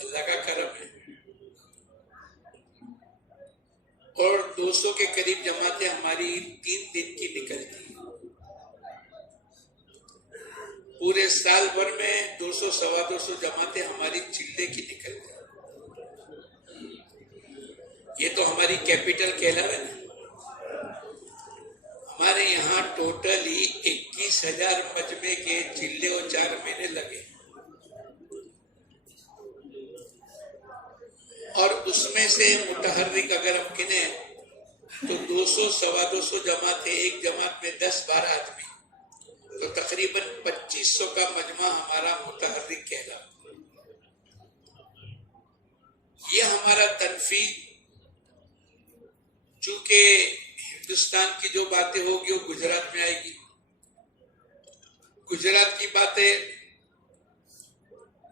اللہ کا کرم ہے. اور 200 کے قریب جماعتیں ہماری 3 دن کی نکلتی ہیں. پورے سال بھر میں 200 سوا 200 جماعتیں ہماری چلے کی نکلتی ہیں. یہ تو ہماری کیپٹل کہلاوے نا. ہمارے یہاں ٹوٹلی 21,000 مجمع کے چلے اور 4 مہینے لگے. اور اس میں سے متحرک اگر ہم گنیں تو 200 سوا 200 جماعتیں، ایک جماعت میں 10-12 آدمی، تو تقریباً 2500 کا مجمع ہمارا متحرک کہلا. یہ ہمارا تنفیذ، چونکہ ہندوستان کی جو باتیں ہوگی وہ گجرات میں آئے گی، گجرات کی باتیں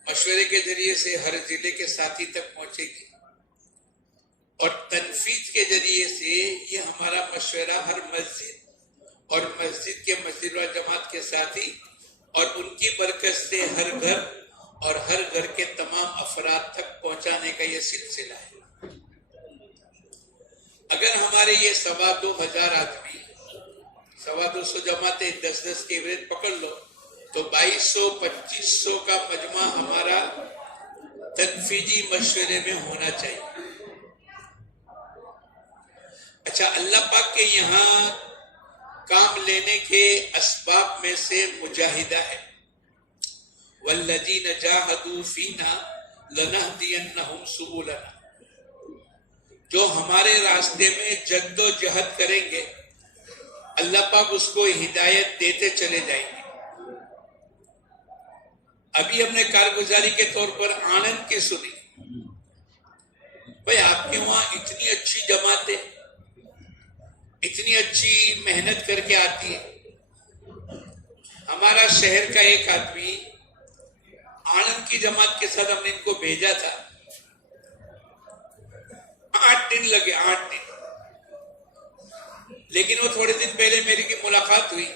مشورے کے ذریعے سے ہر ضلع کے ساتھی تک پہنچے گی، اور تنفیذ کے ذریعے سے یہ ہمارا مشورہ ہر مسجد اور مسجد کے مسجد و جماعت کے ساتھی اور ان کی برکت سے ہر گھر اور ہر گھر کے تمام افراد تک پہنچانے کا یہ سلسلہ ہے. اگر ہمارے یہ 2,200 آدمی، 250 جماعتیں 10-10 کے ایوریج پکڑ لو تو 2200-2500 کا مجمع ہمارا تنفیذی مشورے میں ہونا چاہیے. اچھا، اللہ پاک کے یہاں کام لینے کے اسباب میں سے مجاہدہ ہے. وَالَّذِينَ جَاهَدُوا فِينَا لَنَهْدِيَنَّهُمْ سُبُلَنَا. جو ہمارے راستے میں جد و جہد کریں گے اللہ پاک اس کو ہدایت دیتے چلے جائیں گے. ابھی ہم نے کارگزاری کے طور پر آنند کی سنی. بھائی آپ کے وہاں اتنی اچھی جماعتیں، اتنی اچھی محنت کر کے آتی ہے. ہمارا شہر کا ایک آدمی آنند کی جماعت کے ساتھ ہم نے ان کو بھیجا تھا. 8 دن لگے، 8 دن. لیکن وہ تھوڑے دن پہلے میری کی ملاقات ہوئی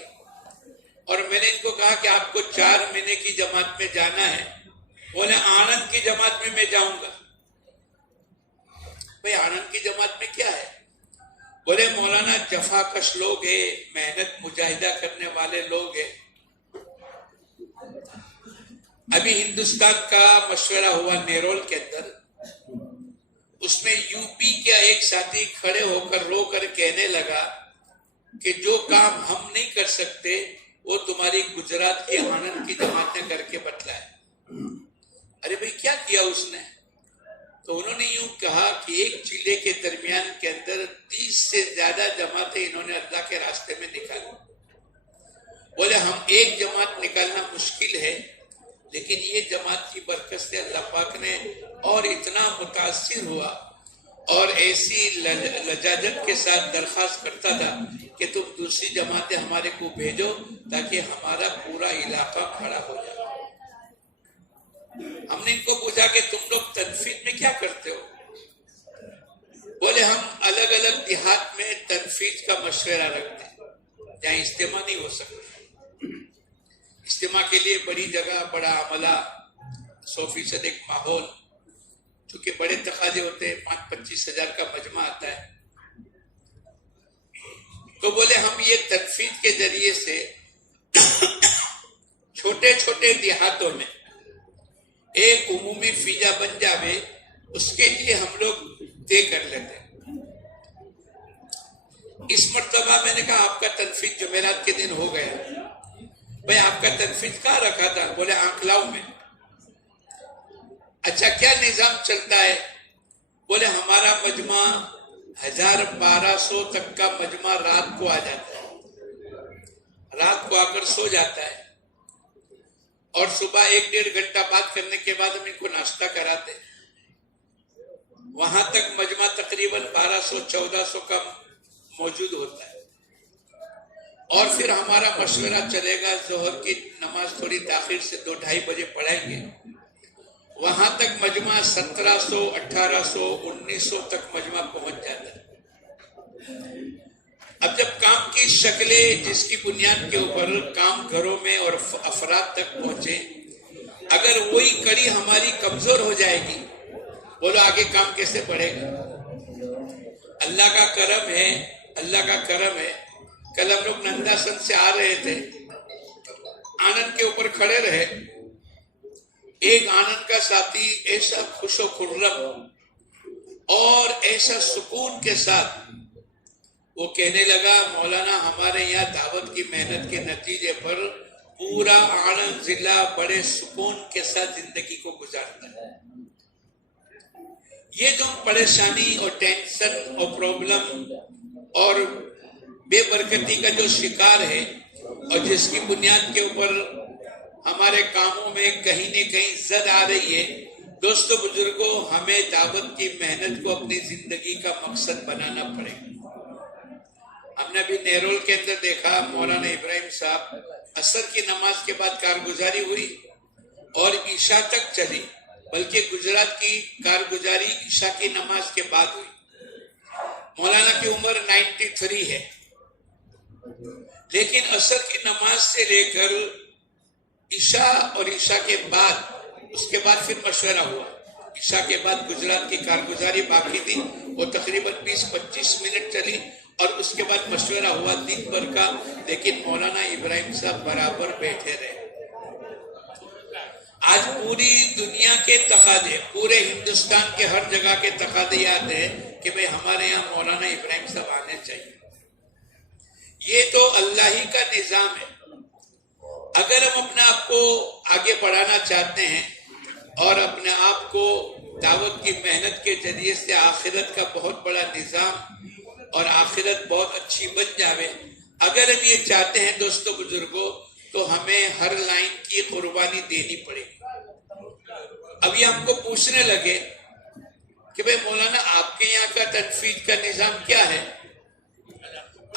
اور میں نے ان کو کہا کہ آپ کو 4 مہینے کی جماعت میں جانا ہے. بولے آنند کی جماعت میں میں جاؤں گا. بھائی آنند کی جماعت میں کیا ہے؟ بولے مولانا جفاکش لوگ ہیں، محنت مجاہدہ کرنے والے لوگ ہیں. ابھی ہندوستان کا مشورہ ہوا نیرول کے اندر، اس میں یو پی کا ایک ساتھی کھڑے ہو کر رو کر کہنے لگا کہ جو کام ہم نہیں کر سکتے وہ تمہاری گجرات کی آنند کی جماعتیں کر کے بتلائے. ارے بھائی کیا کیا اس نے؟ تو انہوں نے یوں کہا کہ ایک ضلع کے درمیان کے اندر 30 سے زیادہ جماعتیں انہوں نے اللہ کے راستے میں نکالی. بولے ہم ایک جماعت نکالنا مشکل ہے، لیکن یہ جماعت کی برکت سے اللہ پاک نے اور اتنا متاثر ہوا اور ایسی لجاجت کے ساتھ درخواست کرتا تھا کہ تم دوسری جماعتیں ہمارے کو بھیجو تاکہ ہمارا پورا علاقہ کھڑا ہو جائے. ہم نے ان کو پوچھا کہ تم لوگ تنفیذ میں کیا کرتے ہو؟ بولے ہم الگ الگ دیہات میں تنفیذ کا مشورہ رکھتے ہیں جہاں اجتماع نہیں ہو سکتا. اجتماع کے لیے بڑی جگہ، بڑا عملہ، 100% ایک ماحول، چونکہ بڑے تقاضے ہوتے ہیں، 5-25 ہزار کا مجمع آتا ہے. تو بولے ہم یہ تنفیذ کے ذریعے سے چھوٹے چھوٹے دیہاتوں میں ایک عمومی فیجا بن جاوے، اس کے لیے ہم لوگ طے کر لیتے. اس مرتبہ میں نے کہا آپ کا تنفیذ جمعرات کے دن ہو گیا. بھائی آپ کا تنفیذ کہاں رکھا تھا؟ بولے آنکلاؤ میں. اچھا کیا نظام چلتا ہے؟ بولے ہمارا مجمع 1200 تک کا مجمع رات کو آ جاتا ہے، رات کو آ کر سو جاتا ہے، اور صبح 1-1.5 گھنٹہ بات کرنے کے بعد ہم ان کو ناشتہ کراتے ہیں. وہاں تک مجمع تقریباً 1200-1400 کا موجود ہوتا ہے. اور پھر ہمارا مشورہ چلے گا، ظہر کی نماز تھوڑی تاخیر سے 2-2:30 بجے پڑھائیں گے. وہاں تک مجمع 1700, 1800, 1900 تک مجمع پہنچ جاتا ہے. اب جب کام کی شکلیں جس کی بنیاد کے اوپر کام گھروں میں اور افراد تک پہنچے، اگر وہی کڑی ہماری کمزور ہو جائے گی، بولو آگے کام کیسے بڑھے گا؟ اللہ کا کرم ہے، اللہ کا کرم ہے. کل ہم لوگ ننداسن سے آ رہے تھے، آنند کے اوپر کھڑے رہے. ایک آنند کا ساتھی ایسا خوش و خرم اور ایسا سکون کے ساتھ وہ کہنے لگا، مولانا ہمارے یہاں دعوت کی محنت کے نتیجے پر پورا آنند ضلع بڑے سکون کے ساتھ زندگی کو گزارتا ہے. یہ جو پریشانی اور ٹینشن اور پرابلم اور بے برکتی کا جو شکار ہے اور جس کی بنیاد کے اوپر ہمارے کاموں میں کہیں نہ کہیں زد آ رہی ہے، دوستو بزرگوں، ہمیں دعوت کی محنت کو اپنی زندگی کا مقصد بنانا پڑے گا. ہم نے ابھی نیرول کے اندر دیکھا، مولانا ابراہیم صاحب عصر کی نماز کے بعد کارگزاری ہوئی اور عشاء تک چلی، بلکہ گجرات کی کارگزاری عشاء کی نماز کے بعد ہوئی. مولانا کی عمر 93 ہے، لیکن عصر کی نماز سے لے کر عشاء اور عشاء کے بعد، اس کے بعد پھر مشورہ ہوا. عشاء کے بعد گجرات کی کارگزاری باقی تھی، وہ تقریباً 20-25 منٹ چلی اور اس کے بعد مشورہ ہوا دن بھر کا، لیکن مولانا ابراہیم صاحب برابر بیٹھے رہے. آج پوری دنیا کے تقاضے، پورے ہندوستان کے ہر جگہ کے تقاضے یاد ہیں کہ بھئی ہمارے یہاں مولانا ابراہیم صاحب آنے چاہیے. یہ تو اللہ ہی کا نظام ہے. اگر ہم اپنے آپ کو آگے بڑھانا چاہتے ہیں اور اپنے آپ کو دعوت کی محنت کے ذریعے سے آخرت کا بہت بڑا نظام اور آخرت بہت اچھی بن جاوے، اگر ہم یہ چاہتے ہیں دوستو بزرگوں، تو ہمیں ہر لائن کی قربانی دینی پڑے گی. ابھی ہم کو پوچھنے لگے کہ بھئی مولانا آپ کے یہاں کا تنفیذ کا نظام کیا ہے؟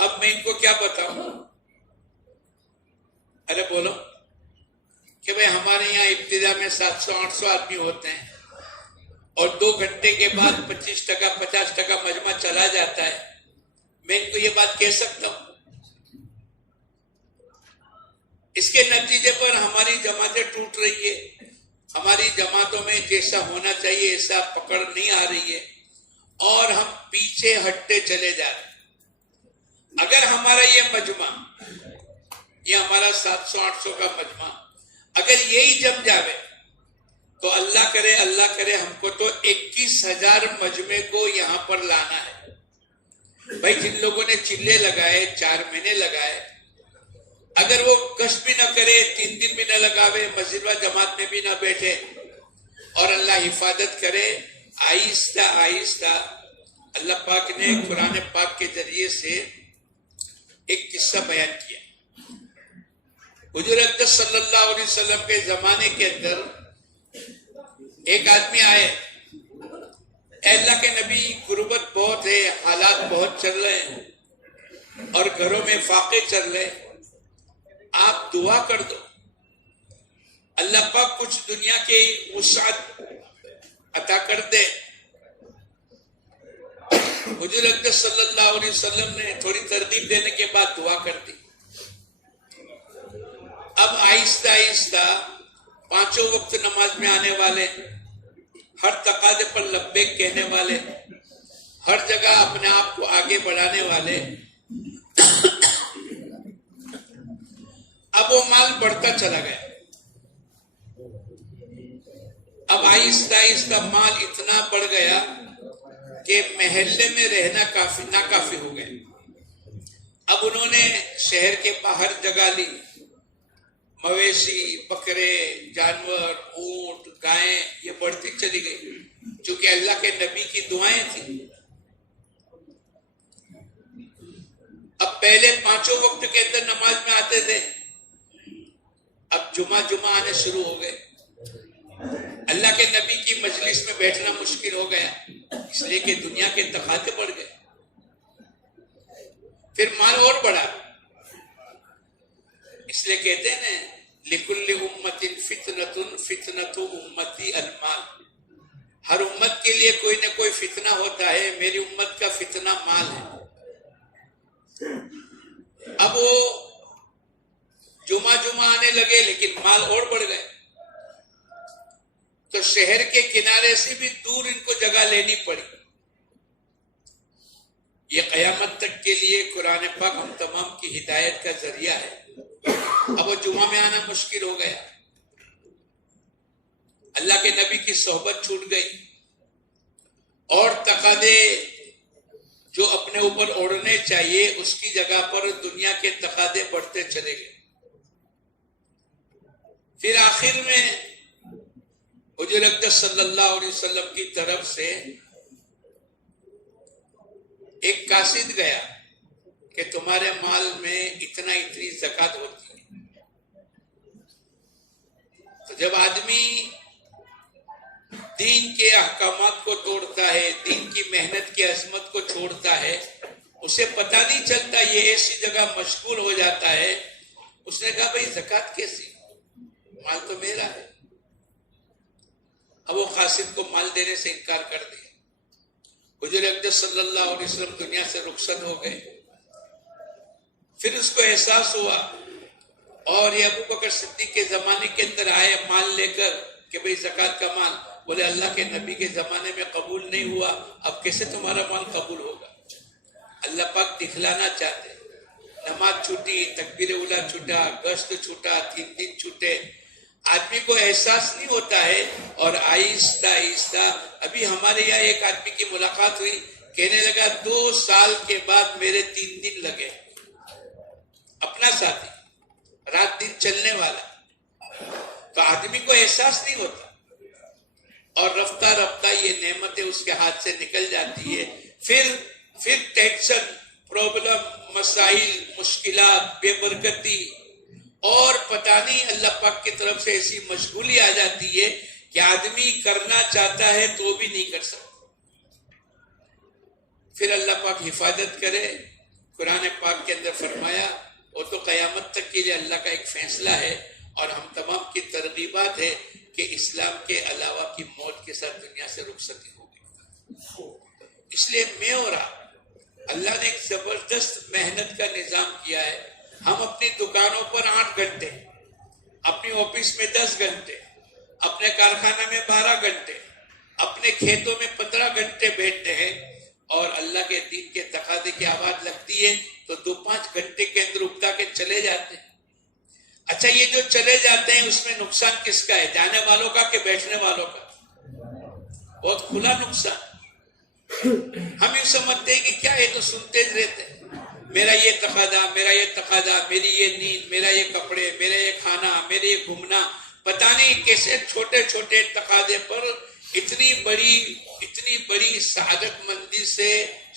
اب میں ان کو کیا بتاؤں؟ ارے بولو کہ بھئی ہمارے یہاں ابتدا میں 700-800 آدمی ہوتے ہیں اور 2 گھنٹے کے بعد 25% 50% مجمع چلا جاتا ہے. میں ان کو یہ بات کہہ سکتا ہوں؟ اس کے نتیجے پر ہماری جماعتیں ٹوٹ رہی ہے. ہماری جماعتوں میں جیسا ہونا چاہیے ایسا پکڑ نہیں آ رہی ہے اور ہم پیچھے ہٹتے چلے جا رہے ہیں. اگر ہمارا یہ مجمع، یہ ہمارا 700-800 کا مجمع اگر یہی جم جاوے تو اللہ کرے ہم کو تو 21,000 مجمع کو یہاں پر لانا ہے. بھائی جن لوگوں نے چلے لگائے، 4 مہینے لگائے، اگر وہ کشف بھی نہ کرے، 3 دن بھی نہ لگاوے، مسجد و جماعت میں بھی نہ بیٹھے، اور اللہ حفاظت کرے، آہستہ آہستہ اللہ پاک نے قرآن پاک کے ذریعے سے ایک قصہ بیان کیا. حضور اقدس صلی اللہ علیہ وسلم کے زمانے کے اندر ایک آدمی آئے، اے اللہ کے نبی غربت بہت ہے، حالات بہت چل رہے ہیں اور گھروں میں فاقے چل رہے ہیں، آپ دعا کر دو، اللہ پاک کچھ دنیا کی وسعت عطا کر دے. حضور اقدس صلی اللہ علیہ وسلم نے تھوڑی ترغیب دینے کے بعد دعا کر دی. اب آہستہ آہستہ 5 وقت نماز میں آنے والے، ہر تقاضے پر لبیک کہنے والے، ہر جگہ اپنے آپ کو آگے بڑھانے والے، اب وہ مال بڑھتا چلا گیا. اب آہستہ آہستہ مال اتنا بڑھ گیا کہ محلے میں رہنا ناکافی ہو گئے. اب انہوں نے شہر کے باہر جگہ لی، مویشی، بکرے، جانور، اونٹ، گائیں یہ بڑھتی چلی گئی، چونکہ اللہ کے نبی کی دعائیں تھیں. اب پہلے 5 وقت کے اندر نماز میں آتے تھے، اب جمعہ آنے شروع ہو گئے. اللہ کے نبی کی مجلس میں بیٹھنا مشکل ہو گیا، اس لیے کہ دنیا کے تقاضے بڑھ گئے. پھر مال اور بڑھا، اس لیے کہتے ہیں نا لِكُلِّ أُمَّةٍ فِتْنَةٌ فِتْنَةُ أُمَّتِي الْمَالِ. ہر امت کے لیے کوئی نہ کوئی فتنہ ہوتا ہے، میری امت کا فتنہ مال ہے. اب وہ جمعہ آنے لگے لیکن مال اور بڑھ گئے. تو شہر کے کنارے سے بھی دور ان کو جگہ لینی پڑی. یہ قیامت تک کے لیے قرآن پاک ہم تمام کی ہدایت کا ذریعہ ہے. اب وہ جمعہ میں آنا مشکل ہو گیا, اللہ کے نبی کی صحبت چھوٹ گئی, اور تقاضے جو اپنے اوپر اوڑھنے چاہیے اس کی جگہ پر دنیا کے تقاضے بڑھتے چلے گئے. پھر آخر میں حضور اقدس صلی اللہ علیہ وسلم کی طرف سے ایک قاصد گیا کہ تمہارے مال میں اتنی زکوٰۃ ہوتی ہے. تو جب آدمی دین کے احکامات کو توڑتا ہے, دین کی محنت کی عظمت کو چھوڑتا ہے, اسے پتہ نہیں چلتا, یہ ایسی جگہ مشغول ہو جاتا ہے. اس نے کہا بھائی زکوٰۃ کیسی, مال تو میرا ہے. اب وہ قاصد کو مال دینے سے انکار کر دیا. حضور اقدس صلی اللہ علیہ وسلم دنیا سے رخصت ہو گئے. پھر اس کو احساس ہوا, اور یہ ابو بکر صدیق کے زمانے کے اندر آئے مال لے کر کہ بھئی زکوٰۃ کا مال. بولے اللہ کے نبی کے زمانے میں قبول نہیں ہوا, اب کیسے تمہارا مال قبول ہوگا. اللہ پاک دکھلانا چاہتے, نماز چھوٹی, تکبیر اولیٰ چھوٹا, گشت چھوٹا, 3 دن چھوٹے, آدمی کو احساس نہیں ہوتا ہے. اور آہستہ آہستہ ابھی ہمارے یہاں ایک آدمی کی ملاقات ہوئی, کہنے لگا 2 سال کے بعد میرے 3 دن لگے. اپنا ساتھی, رات دن چلنے والا. تو آدمی کو احساس نہیں ہوتا, اور رفتہ رفتہ یہ نعمتیں اس کے ہاتھ سے نکل جاتی ہے. پھر ٹینشن, پرابلم, مسائل, مشکلات, بے برکتی, اور پتہ نہیں اللہ پاک کی طرف سے ایسی مشغولی آ جاتی ہے کہ آدمی کرنا چاہتا ہے تو بھی نہیں کر سکتا. پھر اللہ پاک حفاظت کرے. قرآن پاک کے اندر فرمایا, وہ تو قیامت تک کے لیے اللہ کا ایک فیصلہ ہے, اور ہم تمام کی ترغیبات ہے کہ اسلام کے علاوہ کی موت کے ساتھ دنیا سے رخصتی ہوگی. اس لیے میں اور آپ, اللہ نے ایک زبردست محنت کا نظام کیا ہے. ہم اپنی دکانوں پر 8 گھنٹے, اپنی آفس میں 10 گھنٹے, اپنے کارخانہ میں 12 گھنٹے, اپنے کھیتوں میں 15 گھنٹے بیٹھتے ہیں, اور اللہ کے دین کے تقاضے کی آواز لگتی ہے تو 2-5 گھنٹے کے اندر اکتا کے چلے جاتے ہیں. اچھا, یہ جو چلے جاتے ہیں اس میں نقصان کس کا ہے, جانے والوں کا کہ بیٹھنے والوں کا؟ بہت کھلا نقصان. ہم یہ سمجھتے ہیں کہ کیا ہے, تو سنتے رہتے ہیں, میرا یہ تقاضا, میرا یہ تقاضا, میری یہ نیند, میرا یہ کپڑے, میرا یہ کھانا, میرے یہ گھومنا. پتہ نہیں کیسے چھوٹے چھوٹے تقاضے پر اتنی بڑی سعادت مندی سے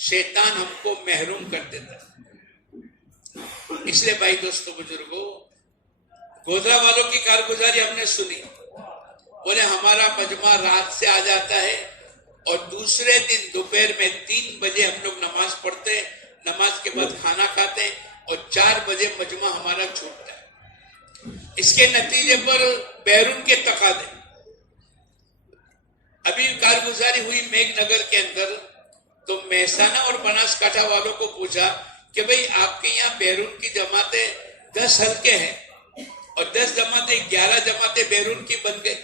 شیطان ہم کو محروم کر دیتا. اس لیے بھائی دوستو بزرگوں, گودرا والوں کی کارگزاری ہم نے سنی. بولے ہمارا مجمع رات سے آ جاتا ہے, اور دوسرے دن دوپہر میں 3 بجے ہم لوگ نماز پڑھتے, نماز کے بعد کھانا کھاتے, اور 4 بجے مجمع ہمارا چھوٹتا ہے. اس کے نتیجے پر بیرون کے تقاضے. ابھی کارگزاری ہوئی میگھ نگر کے اندر, تو مہسانہ اور بناسکانٹھا والوں کو پوچھا کہ بھئی آپ کے یہاں بیرون کی جماعتیں 10 حلقے ہیں, اور 10 جماعتیں 11 جماعتیں بیرون کی بن گئی,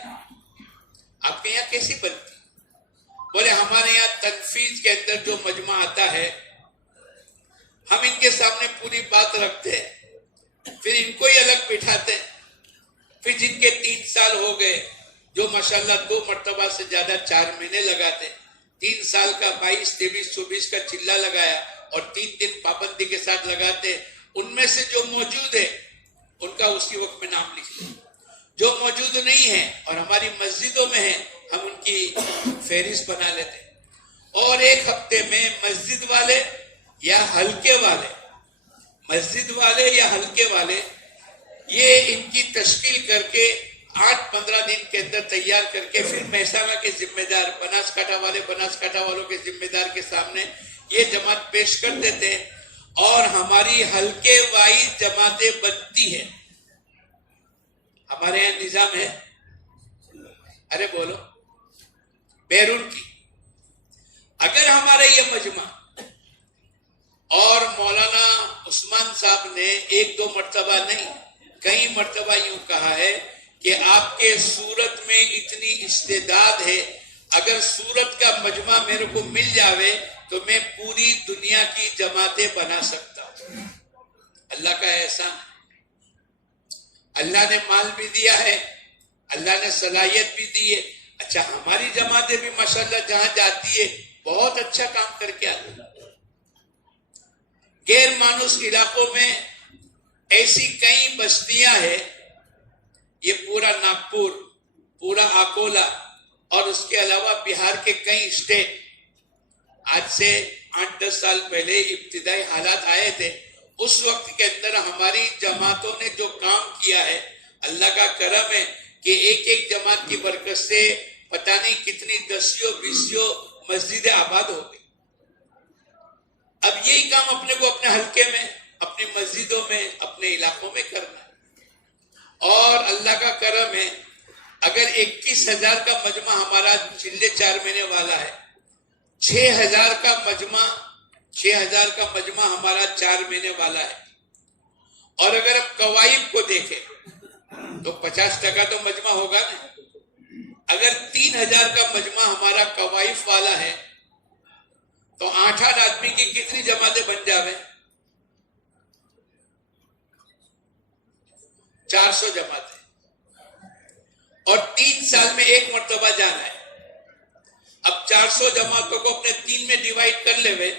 آپ کے یہاں کیسی بنتی؟ بولے ہمارے یہاں تنفیذ کے اندر جو مجمع آتا ہے, ہم ان کے سامنے پوری بات رکھتے ہیں, پھر ان کو ہی الگ بٹھاتے ہیں. پھر جن کے 3 سال ہو گئے, جو ماشاءاللہ 2 مرتبہ سے زیادہ 4 مہینے لگاتے, 3 سال کا 22, 23, 24 کا چلا لگایا, اور 3 دن پابندی کے ساتھ لگاتے, ان میں سے جو موجود ہے ان کا اسی وقت میں نام لکھ لیں. جو موجود نہیں ہے اور ہماری مسجدوں میں ہیں, ہم ان کی فہرست بنا لیتے. اور 1 ہفتے میں مسجد والے یا حلقے والے, مسجد والے یا حلقے والے, یہ ان کی تشکیل کر کے 8-15 دن کے اندر تیار کر کے, پھر مہسانہ کے ذمہ دار, بناسکانٹھا والے بناسکانٹھا والوں کے ذمہ دار کے سامنے یہ جماعت پیش کر دیتے ہیں, اور ہماری حلقے وائز جماعتیں بنتی ہیں. ہمارے یہاں نظام ہے, ارے بولو, بیرون کی. اگر ہمارے یہ مجمع, اور مولانا عثمان صاحب نے 1-2 مرتبہ نہیں, کئی مرتبہ یوں کہا ہے کہ آپ کے سورت میں اتنی استعداد ہے، اگر سورت کا مجمع میرے کو مل جاوے تو میں پوری دنیا کی جماعتیں بنا سکتا ہوں۔ اللہ کا احسان، اللہ نے مال بھی دیا ہے، اللہ نے صلاحیت بھی دی ہے۔ اچھا، ہماری جماعتیں بھی ماشاءاللہ جہاں جاتی ہے بہت اچھا کام کر کے آتی ہے۔ غیر مانوس علاقوں میں ایسی کئی بستیاں ہیں، یہ پورا ناگپور، پورا اکولا اور اس کے علاوہ بہار کے کئی اسٹیٹ، آج سے 8-10 سال پہلے ابتدائی حالات آئے تھے، اس وقت کے اندر ہماری جماعتوں نے جو کام کیا ہے، اللہ کا کرم ہے کہ ایک ایک جماعت کی برکت سے پتہ نہیں کتنی 10-20 مسجدیں آباد ہو گئی۔ اب یہی کام اپنے کو اپنے حلقے میں، اپنی مسجدوں میں، اپنے علاقوں میں کرنا ہے۔ اور اللہ کا کرم ہے، اگر 21,000 کا مجمع ہمارا چلے 4 مہینے والا ہے، 6,000 کا مجمع ہمارا 4 مہینے والا ہے، اور اگر ہم قوائف کو دیکھیں تو 50% تو مجمع ہوگا نا۔ اگر 3,000 کا مجمع ہمارا قوائف والا ہے تو 8 آدمی کی کتنی جماعتیں بن جاویں؟ 400 جماعتیں، اور 3 سال میں 1 مرتبہ جانا ہے۔ اب 400 جماعتوں کو اپنے 3 میں ڈیوائیڈ کر لے ہوئے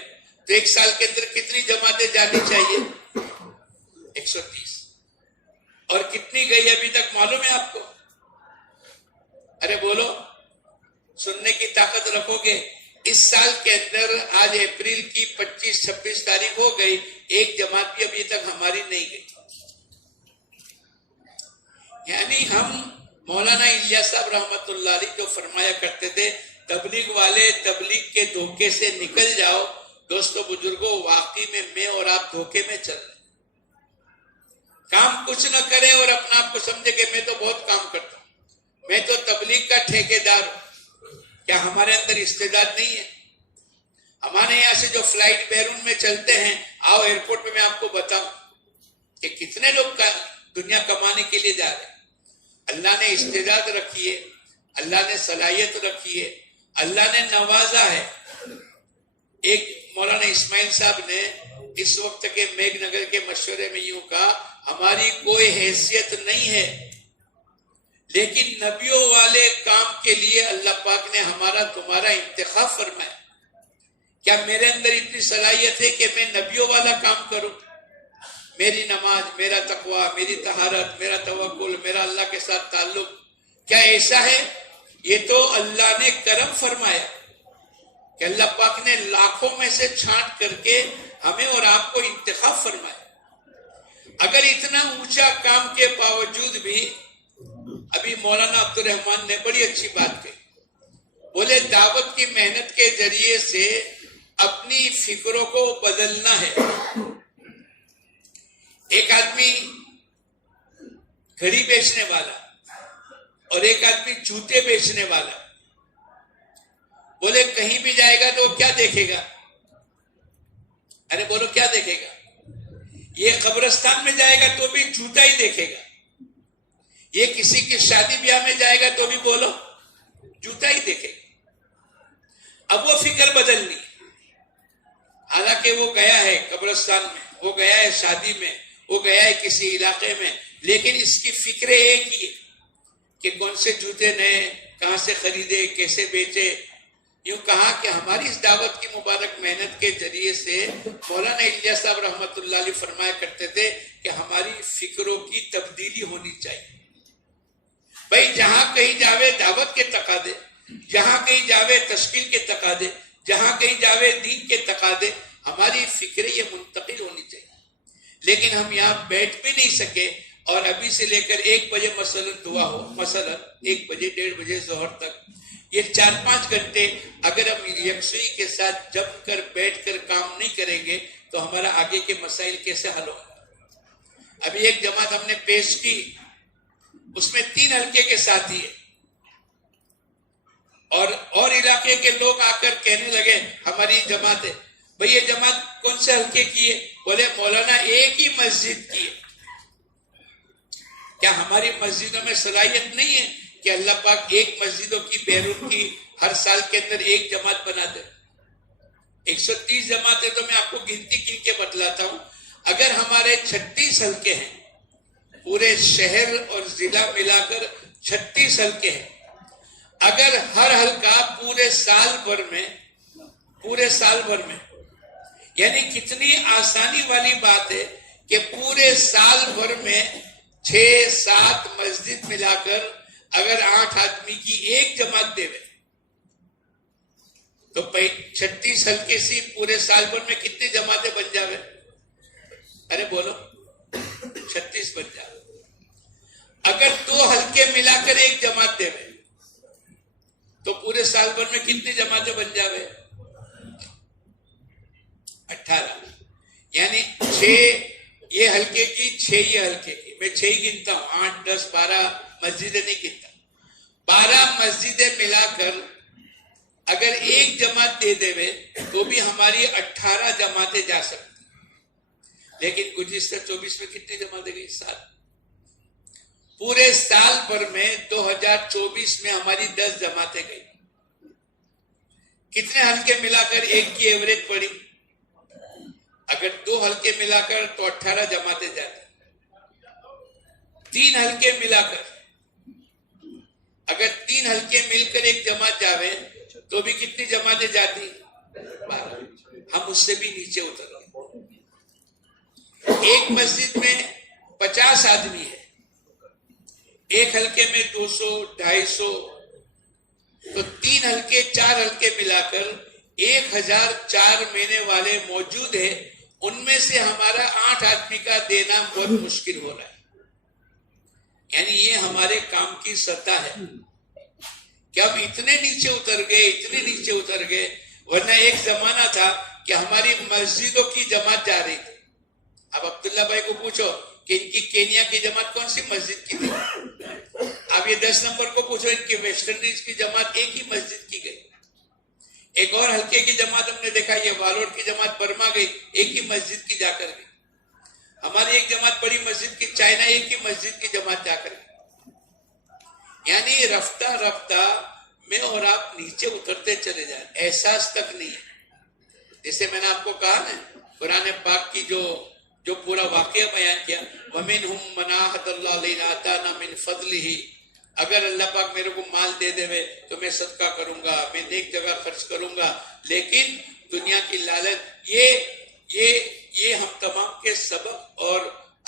تو 1 سال کے اندر کتنی جماعتیں جانی چاہیے؟ 130۔ اور کتنی گئی ابھی تک معلوم ہے آپ کو؟ ارے بولو، سننے کی طاقت رکھو گے۔ اس سال کے اندر آج اپریل کی 25-26 تاریخ ہو گئی، 1 جماعت بھی ابھی تک ہماری نہیں گئی۔ یعنی ہم مولانا الیاس صاحب رحمت اللہ علیہ جو فرمایا کرتے تھے، تبلیغ والے تبلیغ کے دھوکے سے نکل جاؤ۔ دوستو بزرگوں، واقعی میں اور آپ دھوکے میں چل رہے، کام کچھ نہ کرے اور اپنا آپ کو سمجھے کہ میں تو بہت کام کرتا ہوں، میں تو تبلیغ کا ٹھیکیدار ہوں۔ کیا ہمارے اندر استعداد نہیں ہے؟ ہمارے یہاں سے جو فلائٹ بیرون میں چلتے ہیں، آؤ ایئرپورٹ پہ میں آپ کو بتاؤں کہ کتنے لوگ دنیا کمانے کے لیے جا رہے ہیں۔ اللہ نے استعداد رکھی ہے، اللہ نے صلاحیت رکھی ہے، اللہ نے نوازا ہے۔ ایک مولانا اسماعیل صاحب نے اس وقت کے میگھ نگر کے مشورے میں یوں کہا، ہماری کوئی حیثیت نہیں ہے، لیکن نبیوں والے کام کے لیے اللہ پاک نے ہمارا تمہارا انتخاب فرمایا۔ کیا میرے اندر اتنی صلاحیت ہے کہ میں نبیوں والا کام کروں؟ میری نماز، میرا تقوی، میری طہارت، میرا توکل، میرا اللہ کے ساتھ تعلق، کیا ایسا ہے؟ یہ تو اللہ نے کرم فرمایا کہ اللہ پاک نے لاکھوں میں سے چھانٹ کر کے ہمیں اور آپ کو انتخاب فرمایا۔ اگر اتنا اونچا کام کے باوجود بھی، ابھی مولانا عبد الرحمان نے بڑی اچھی بات کہی، بولے دعوت کی محنت کے ذریعے سے اپنی فکروں کو بدلنا ہے۔ ایک آدمی گھڑی بیچنے والا اور ایک آدمی جوتے بیچنے والا، بولے کہیں بھی جائے گا تو وہ کیا دیکھے گا؟ ارے بولو کیا دیکھے گا؟ یہ قبرستان میں جائے گا تو بھی جوتا ہی دیکھے گا، یہ کسی کی شادی بیاہ میں جائے گا تو بھی بولو جوتا ہی دیکھے گا۔ اب وہ فکر بدلنی، حالانکہ وہ گیا ہے قبرستان میں، وہ گیا ہے شادی میں، وہ گیا ہے کسی علاقے میں، لیکن اس کی فکر ایک ہی ہے کہ کون سے جوتے نئے، کہاں سے خریدے، کیسے بیچے۔ یوں کہا کہ ہماری اس دعوت کی مبارک محنت کے ذریعے سے مولانا الیاس صاحب رحمت اللہ علیہ فرمایا کرتے تھے کہ ہماری فکروں کی تبدیلی ہونی چاہیے۔ بھائی جہاں کہیں جاوے دعوت کے تقاضے، جہاں کہیں جاوے تشکیل کے تقاضے، جہاں کہیں جاوے دین کے تقاضے، ہماری فکریں یہ منتقل ہونی چاہیے۔ لیکن ہم یہاں بیٹھ بھی نہیں سکے، اور ابھی سے لے کر 1 بجے مثلا دعا ہو، مثلا 1 بجے 1:30 بجے ظہر تک، یہ 4-5 گھنٹے اگر ہم یکسوئی کے ساتھ جم کر بیٹھ کر کام نہیں کریں گے تو ہمارا آگے کے مسائل کیسے حل ہوں گے؟ ابھی ایک جماعت ہم نے پیش کی، اس میں 3 حلقے کے ساتھی ہیں، اور علاقے کے لوگ آ کر کہنے لگے ہماری جماعت ہے۔ بھئی یہ جماعت کون سے حلقے کی ہے؟ بولے مولانا ایک ہی مسجد کی ہے۔ کیا ہماری مسجدوں میں صلاحیت نہیں ہے کہ اللہ پاک ایک مسجدوں کی بیرون کی ہر سال کے اندر ایک جماعت بنا دے؟ 130 جماعتیں تو میں آپ کو گنتی گن کے بتلاتا ہوں. اگر ہمارے 36 حلقے ہیں، پورے شہر اور ضلع ملا کر 36 حلقے ہیں، اگر ہر حلقہ پورے سال بھر میں یعنی کتنی آسانی والی بات ہے کہ پورے سال بھر میں 6-7 مسجد ملا کر اگر 8 آدمی کی ایک جماعت دے وے تو 36 حلقے سے پورے سال بھر میں کتنی جماعتیں بن جاوے؟ ارے بولو، 36 بن جاوے. اگر 2 حلقے ملا کر ایک جماعت دے وے تو پورے سال بھر میں کتنی جماعتیں بن جاوے؟ 18. یعنی 6 یہ حلقے کی، 6 یہ حلقے کی. میں 6 ہی گنتا ہوں، 8 10 12 مسجدیں نہیں گنتا. 12 مسجدیں ملا کر اگر ایک جماعت دے دے وے تو بھی ہماری 18 جماعتیں جا سکتی. لیکن گزشتہ 24 میں کتنی جماعتیں گئی؟ 7. پورے سال بھر میں 2024 میں ہماری 10 جماعتیں گئی. کتنے حلقے ملا کر ایک کی ایوریج پڑی؟ اگر 2 حلقے ملا کر تو 18 جماعتیں جاتی. 3 حلقے ملا کر اگر 3 حلقے مل کر ایک جماعت جاوے تو بھی کتنی جماعتیں جاتی؟ 12. ہم اس سے بھی نیچے اتر گئے. ایک مسجد میں 50 آدمی ہے، ایک حلقے میں 200 250، تو 3 حلقے 4 حلقے ملا کر 1004 مہینے والے موجود ہیں. ان میں سے ہمارا 8 آدمی کا دینا بہت مشکل ہو رہا ہے. یعنی یہ ہمارے کام کی سطح ہے کہ اب اتنے نیچے اتر گئے. ورنہ ایک زمانہ تھا کہ ہماری مسجدوں کی جماعت جا رہی تھی. اب عبداللہ بھائی کو پوچھو کہ ان کی کینیا کی جماعت کون سی مسجد کی تھی. اب یہ 10 نمبر کو پوچھو ان کی ویسٹ انڈیز کی جماعت ایک ہی مسجد کی گئی. ایک اور حلقے کی جماعت ہم نے دیکھا، یہ والوڑ کی جماعت برما گئی، ایک ہی مسجد کی جا کر گئی. ہماری ایک جماعت بڑی مسجد کی چائنا، ایک ہی مسجد کی جماعت جا کر گئی. یعنی رفتہ رفتہ میں اور آپ نیچے اترتے چلے جائیں، احساس تک نہیں ہے. جیسے میں نے آپ کو کہا نا، قرآن پاک کی جو پورا واقعہ بیان کیا، وَمِنْهُمْ مَنْ عَاهَدَ اللَّهُ لَئِنْ آتَانَا مِنْ فَضْلِهِ، اگر اللہ پاک میرے کو مال دے دے تو میں صدقہ کروں گا، میں نیک جگہ خرچ کروں گا. لیکن دنیا کی لالچ، یہ ہم تمام کے سبب اور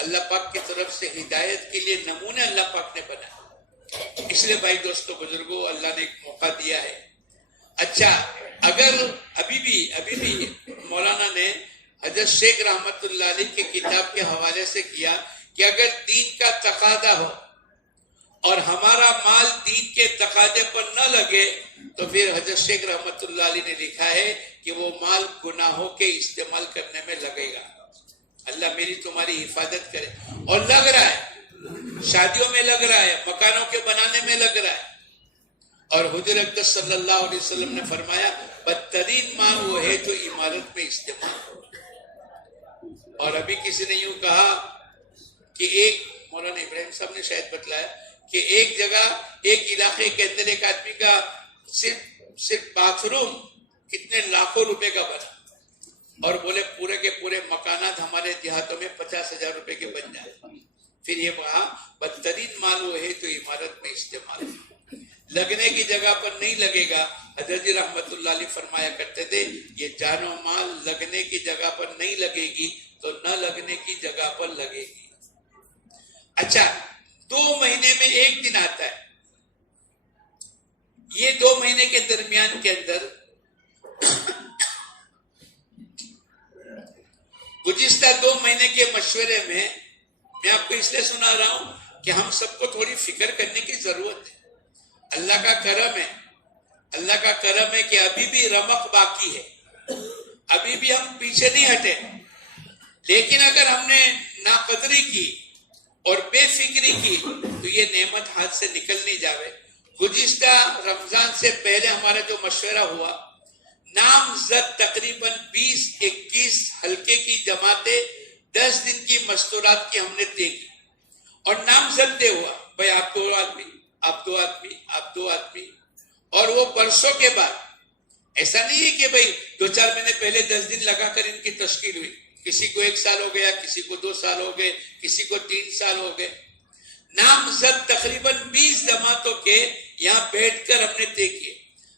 اللہ پاک کی طرف سے ہدایت کے لیے نمونے اللہ پاک نے بنایا. اس لیے بھائی دوستو بزرگوں، اللہ نے ایک موقع دیا ہے. اچھا، اگر ابھی بھی مولانا نے حضرت شیخ رحمت اللہ علیہ کی کتاب کے حوالے سے کیا کہ اگر دین کا تقاضا ہو اور ہمارا مال دین کے تقاضے پر نہ لگے تو پھر حضرت شیخ رحمت اللہ علیہ نے لکھا ہے کہ وہ مال گناہوں کے استعمال کرنے میں لگے گا. اللہ میری تمہاری حفاظت کرے. اور لگ رہا ہے، شادیوں میں لگ رہا ہے، مکانوں کے بنانے میں لگ رہا ہے. اور حضور اقدس صلی اللہ علیہ وسلم نے فرمایا بدترین مال وہ ہے جو عمارت میں استعمال ہو. اور ابھی کسی نے یوں کہا کہ ایک مولانا ابراہیم صاحب نے شاید بتلایا کہ ایک جگہ ایک علاقے کے اندر ایک آدمی کا صرف باتھ روم کتنے لاکھوں روپے کا بنا، اور بولے پورے کے پورے مکانات ہمارے دیہاتوں میں 50,000 روپے کے بن جائے. پھر یہ کہا بدترین مال وہ ہے جو عمارت میں استعمال ہو. لگنے کی جگہ پر نہیں لگے گا. حضرت جی رحمت اللہ علیہ فرمایا کرتے تھے یہ جان و مال لگنے کی جگہ پر نہیں لگے گی تو نہ لگنے کی جگہ پر لگے گی. اچھا، 2 مہینے میں ایک دن آتا ہے. یہ 2 مہینے کے درمیان کے اندر گزشتہ 2 مہینے کے مشورے میں آپ کو اس لیے سنا رہا ہوں کہ ہم سب کو تھوڑی فکر کرنے کی ضرورت ہے. اللہ کا کرم ہے کہ ابھی بھی رمق باقی ہے، ابھی بھی ہم پیچھے نہیں ہٹے. لیکن اگر ہم نے ناقدری کی اور بے فکری کی تو یہ نعمت ہاتھ سے نکل نہیں جاوے. گزشتہ رمضان سے پہلے ہمارا جو مشورہ ہوا، نامزد تقریباً 20-21 حلقے کی جماعتیں 10 دن کی مستورات کی ہم نے طے کی. اور نامزد دے ہوا بھائی آپ 2 آدمی، آپ 2 آدمی، آپ 2 آدمی، اور وہ برسوں کے بعد، ایسا نہیں ہے کہ بھائی 2-4 مہینے پہلے 10 دن لگا کر ان کی تشکیل ہوئی، کسی کو 1 سال ہو گیا، کسی کو 2 سال ہو گئے، کسی کو 3 سال ہو گئے. نامزد تقریباً 20 جماعتوں کے یہاں بیٹھ کر ہم نے طے کیے.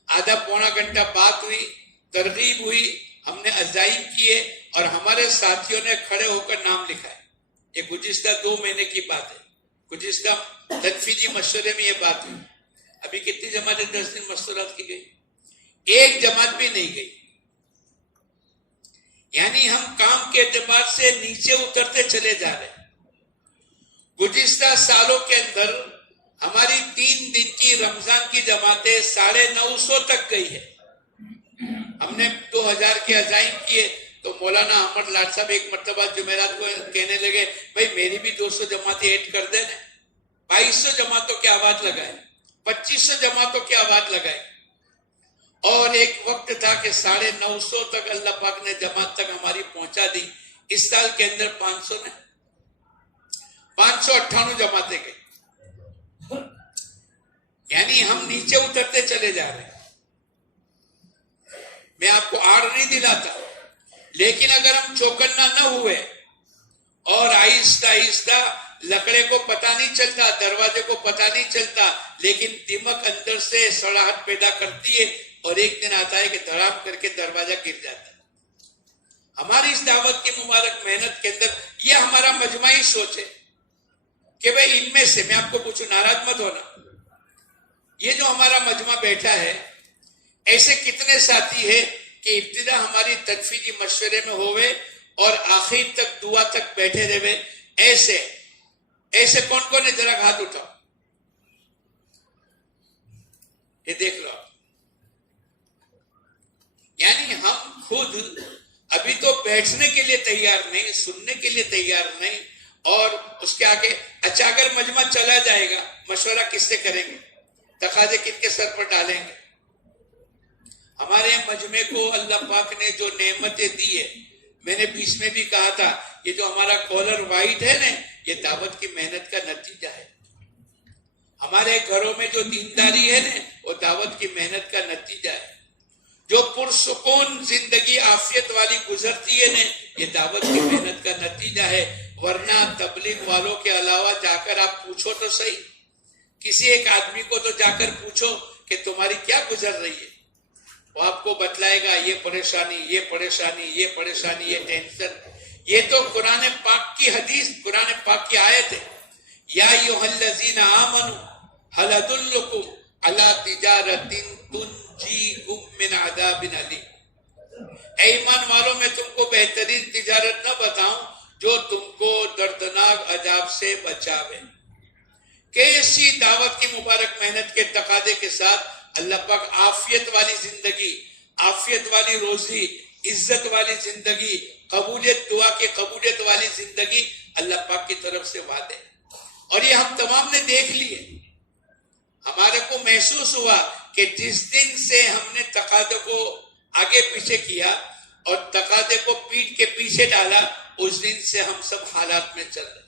آدھا پونا گھنٹہ بات ہوئی، ترغیب ہوئی، ہم نے عزائم کیے اور ہمارے ساتھیوں نے کھڑے ہو کر نام لکھا ہے. یہ گزشتہ 2 مہینے کی بات ہے. گزشتہ تنفیذی مشورے میں یہ بات ہوئی. ابھی کتنی جماعتیں 10 دن مشورات کی گئی؟ ایک جماعت بھی نہیں گئی. یعنی ہم کام کے اعتبار سے نیچے اترتے چلے جا رہے ہیں. گزشتہ سالوں کے اندر ہماری 3 دن کی رمضان کی جماعتیں 950 تک گئی ہے. ہم نے 2000 کے عزائم کیے تو مولانا احمد لاٹ صاحب ایک مرتبہ جمعرات کو کہنے لگے بھائی میری بھی 200 جماعتیں ایڈ کر دیں. 2200 جماعتوں کی آواز لگائے، 2500 جماعتوں کی آواز لگائے. اور ایک وقت تھا کہ 950 تک اللہ پاک نے جماعت تک ہماری پہنچا دی. اس سال کے اندر 598 جماعتیں گئی. یعنی ہم نیچے اترتے چلے جا رہے ہیں. میں آپ کو آڑ نہیں دلاتا، لیکن اگر ہم چوکنا نہ ہوئے اور آہستہ آہستہ، لکڑے کو پتہ نہیں چلتا، دروازے کو پتہ نہیں چلتا، لیکن دماغ اندر سے سڑاہٹ پیدا کرتی ہے اور ایک دن آتا ہے کہ دھڑام کر کے دروازہ گر جاتا ہے. ہماری اس دعوت کی مبارک محنت کے اندر یہ ہمارا مجموعی سوچ ہے کہ بھئی ان میں سے، میں آپ کو پوچھوں، ناراض مت ہونا، یہ جو ہمارا مجمع بیٹھا ہے ایسے کتنے ساتھی ہیں کہ ابتدا ہماری تنفیذی مشورے میں ہوئے اور آخر تک دعا تک بیٹھے رہے؟ ایسے کون کون ہے؟ ذرا ہاتھ اٹھاؤ، یہ دیکھ لو. یعنی ہم خود ابھی تو بیٹھنے کے لیے تیار نہیں، سننے کے لیے تیار نہیں، اور اس کے آگے اچھا اگر مجمع چلا جائے گا مشورہ کس سے کریں گے؟ تقاضے کن کے سر پر ڈالیں گے؟ ہمارے مجمع کو اللہ پاک نے جو نعمتیں دی ہے، میں نے بیچ میں بھی کہا تھا، یہ جو ہمارا کالر وائٹ ہے نا، یہ دعوت کی محنت کا نتیجہ ہے. ہمارے گھروں میں جو دینداری ہے نا، وہ دعوت کی محنت کا نتیجہ ہے. جو پرسکون زندگی عافیت والی گزرتی ہے نا، یہ دعوت کی محنت کا نتیجہ ہے. ورنہ تبلیغ والوں کے علاوہ جا کر آپ پوچھو تو صحیح، کسی ایک آدمی کو تو جا کر پوچھو کہ تمہاری کیا گزر رہی ہے، وہ آپ کو بتلائے گا یہ پریشانی، یہ پریشانی، یہ پریشانی، یہ ٹینشن. یہ تو قرآن پاک کی حدیث، قرآن پاک کی آیت ہے. یا ایھا الذین آمنوا ھل ادلکم علی تجارۃ تنجیکم من عذاب علیم. اے ایمان والوں، میں تم کو بہترین تجارت نہ بتاؤں جو تم کو دردناک عذاب سے بچاوے. کیسی دعوت کی مبارک محنت کے تقاضے کے ساتھ اللہ پاک عافیت والی زندگی، عافیت والی روزی، عزت والی زندگی، قبولیت، دعا کی قبولیت والی زندگی اللہ پاک کی طرف سے وعدے. اور یہ ہم تمام نے دیکھ لیے. ہمارے کو محسوس ہوا کہ جس دن سے ہم نے تقاضے کو آگے پیچھے کیا اور تقاضے کو پیٹ کے پیچھے ڈالا، اس دن سے ہم سب حالات میں چل رہے.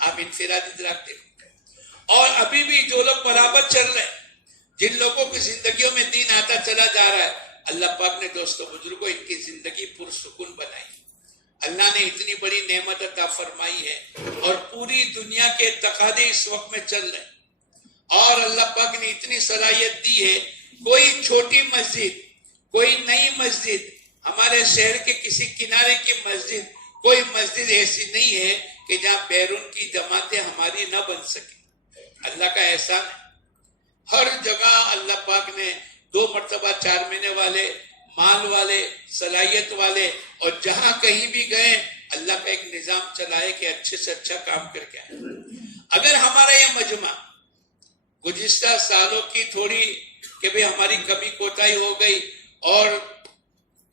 آپ انفرادی دراکتے ہیں. اور ابھی بھی جو لوگ برابر چل رہے ہیں، جن لوگوں کی زندگیوں میں دین آتا چلا جا رہا ہے، اللہ پاک نے دوستوں بزرگوں ان کی زندگی پرسکون بنائی. اللہ نے اتنی بڑی نعمت عطا فرمائی ہے اور پوری دنیا کے تقاضے اس وقت میں چل رہے ہیں. اور اللہ پاک نے اتنی صلاحیت دی ہے، کوئی چھوٹی مسجد، کوئی نئی مسجد، ہمارے شہر کے کسی کنارے کی مسجد، کوئی مسجد ایسی نہیں ہے کہ جہاں بیرون کی جماعتیں ہماری نہ بن سکیں. اللہ کا احسان ہے. ہر جگہ اللہ پاک نے 2 مرتبہ 4 مہینے والے، مال والے، صلاحیت والے، اور جہاں کہیں بھی گئے اللہ کا ایک نظام چلائے کہ اچھے سے اچھا کام کر کے آئے. اگر ہمارا یہ مجمع گزشتہ سالوں کی تھوڑی کہ بھی ہماری کمی کوتاہی ہو گئی، اور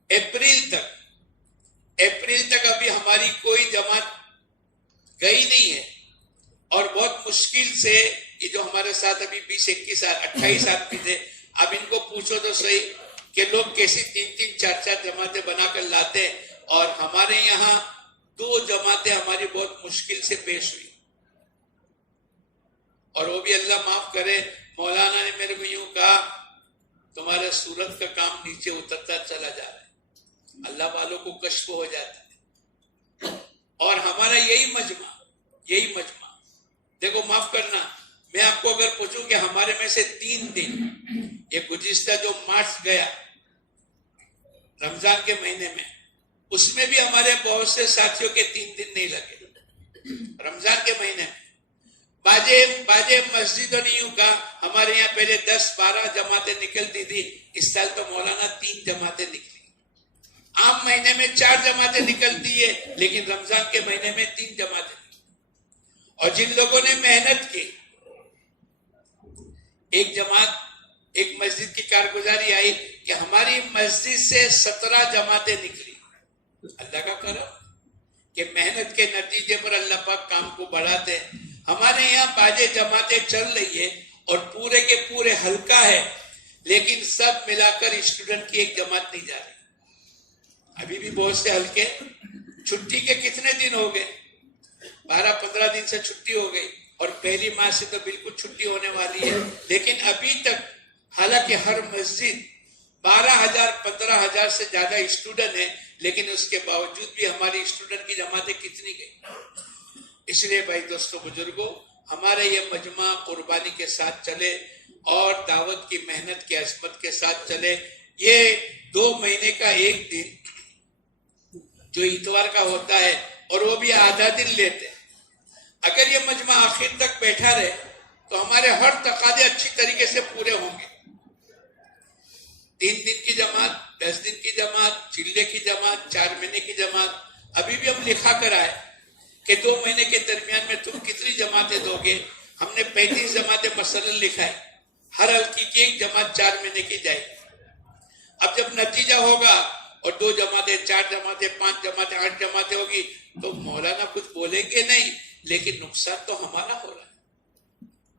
اپریل تک ابھی ہماری کوئی جماعت گئی نہیں ہے، اور بہت مشکل سے یہ جو ہمارے ساتھ ابھی 20-21 28 آدمی تھے، اب ان کو پوچھو تو صحیح کہ لوگ کیسی 3-3 4-4 جماعتیں بنا کر لاتے ہیں. اور ہمارے یہاں 2 جماعتیں ہماری بہت مشکل سے پیش ہوئی. اور وہ بھی اللہ معاف کرے، مولانا نے میرے کو یوں کہا تمہارے سورت کا کام نیچے اترتا چلا جا رہا ہے، اللہ والوں کو کشف ہو جاتا ہے۔ اور ہمارا یہی مجمع دیکھو، معاف کرنا، میں آپ کو اگر پوچھوں کہ ہمارے میں سے 3 دن، یہ گزشتہ جو مارچ گیا رمضان کے مہینے میں، اس میں بھی ہمارے بہت سے ساتھیوں کے 3 دن نہیں لگے رمضان کے مہینے میں۔ باجے مسجدوں نے یوں کہا، ہمارے یہاں پہلے 10-12 جماعتیں نکلتی تھی، اس سال تو مولانا 3 جماعتیں نکلی۔ عام مہینے میں 4 جماعتیں نکلتی ہے، لیکن رمضان کے مہینے میں 3 جماعتیں نکلی۔ اور جن لوگوں نے محنت کی، ایک مسجد کی کارگزاری آئی کہ ہماری مسجد سے 17 جماعتیں نکلی۔ اللہ کا کرم کہ محنت کے نتیجے پر اللہ پاک کام کو بڑھاتے ہیں۔ ہمارے یہاں باجے جماعتیں چل رہی ہے اور پورے کے پورے حلقہ ہے، لیکن سب ملا کر اسٹوڈنٹ کی ایک جماعت نہیں جا رہی۔ ابھی بھی بہت سے حلقے چھٹی کے کتنے دن ہو گئے، 12-15 دن سے چھٹی ہو گئی، اور پہلی ماہ سے تو بالکل چھٹی ہونے والی ہے، لیکن ابھی تک حالانکہ ہر مسجد 12,000-15,000 سے زیادہ اسٹوڈنٹ ہیں، لیکن اس کے باوجود بھی ہماری اسٹوڈنٹ کی جماعتیں کتنی گئی۔ اس لیے بھائی دوستوں بزرگوں، ہمارا یہ مجمع قربانی کے ساتھ چلے اور دعوت کی محنت کی عظمت کے ساتھ چلے۔ یہ 2 مہینے کا ایک دن جو اتوار کا ہوتا ہے، اور وہ بھی آدھا دن لیتے ہیں، اگر یہ مجمع آخر تک بیٹھا رہے تو ہمارے ہر تقاضے اچھی طریقے سے پورے ہوں گے۔ 3 دن کی جماعت، 10 دن کی جماعت، چلے کی جماعت، 4 مہینے کی جماعت۔ ابھی بھی ہم لکھا کر آئے کہ 2 مہینے کے درمیان میں تم کتنی جماعتیں دو گے؟ ہم نے 35 جماعتیں مثلاً لکھا ہے، ہر حلقے کی ایک جماعت 4 مہینے کی جائے گی۔ اب جب نتیجہ ہوگا اور 2 جماعتیں، 4 جماعتیں، 5 جماعتیں، 8 جماعتیں ہوگی تو مولانا کچھ بولیں گے نہیں، لیکن نقصان تو ہمارا ہو رہا ہے۔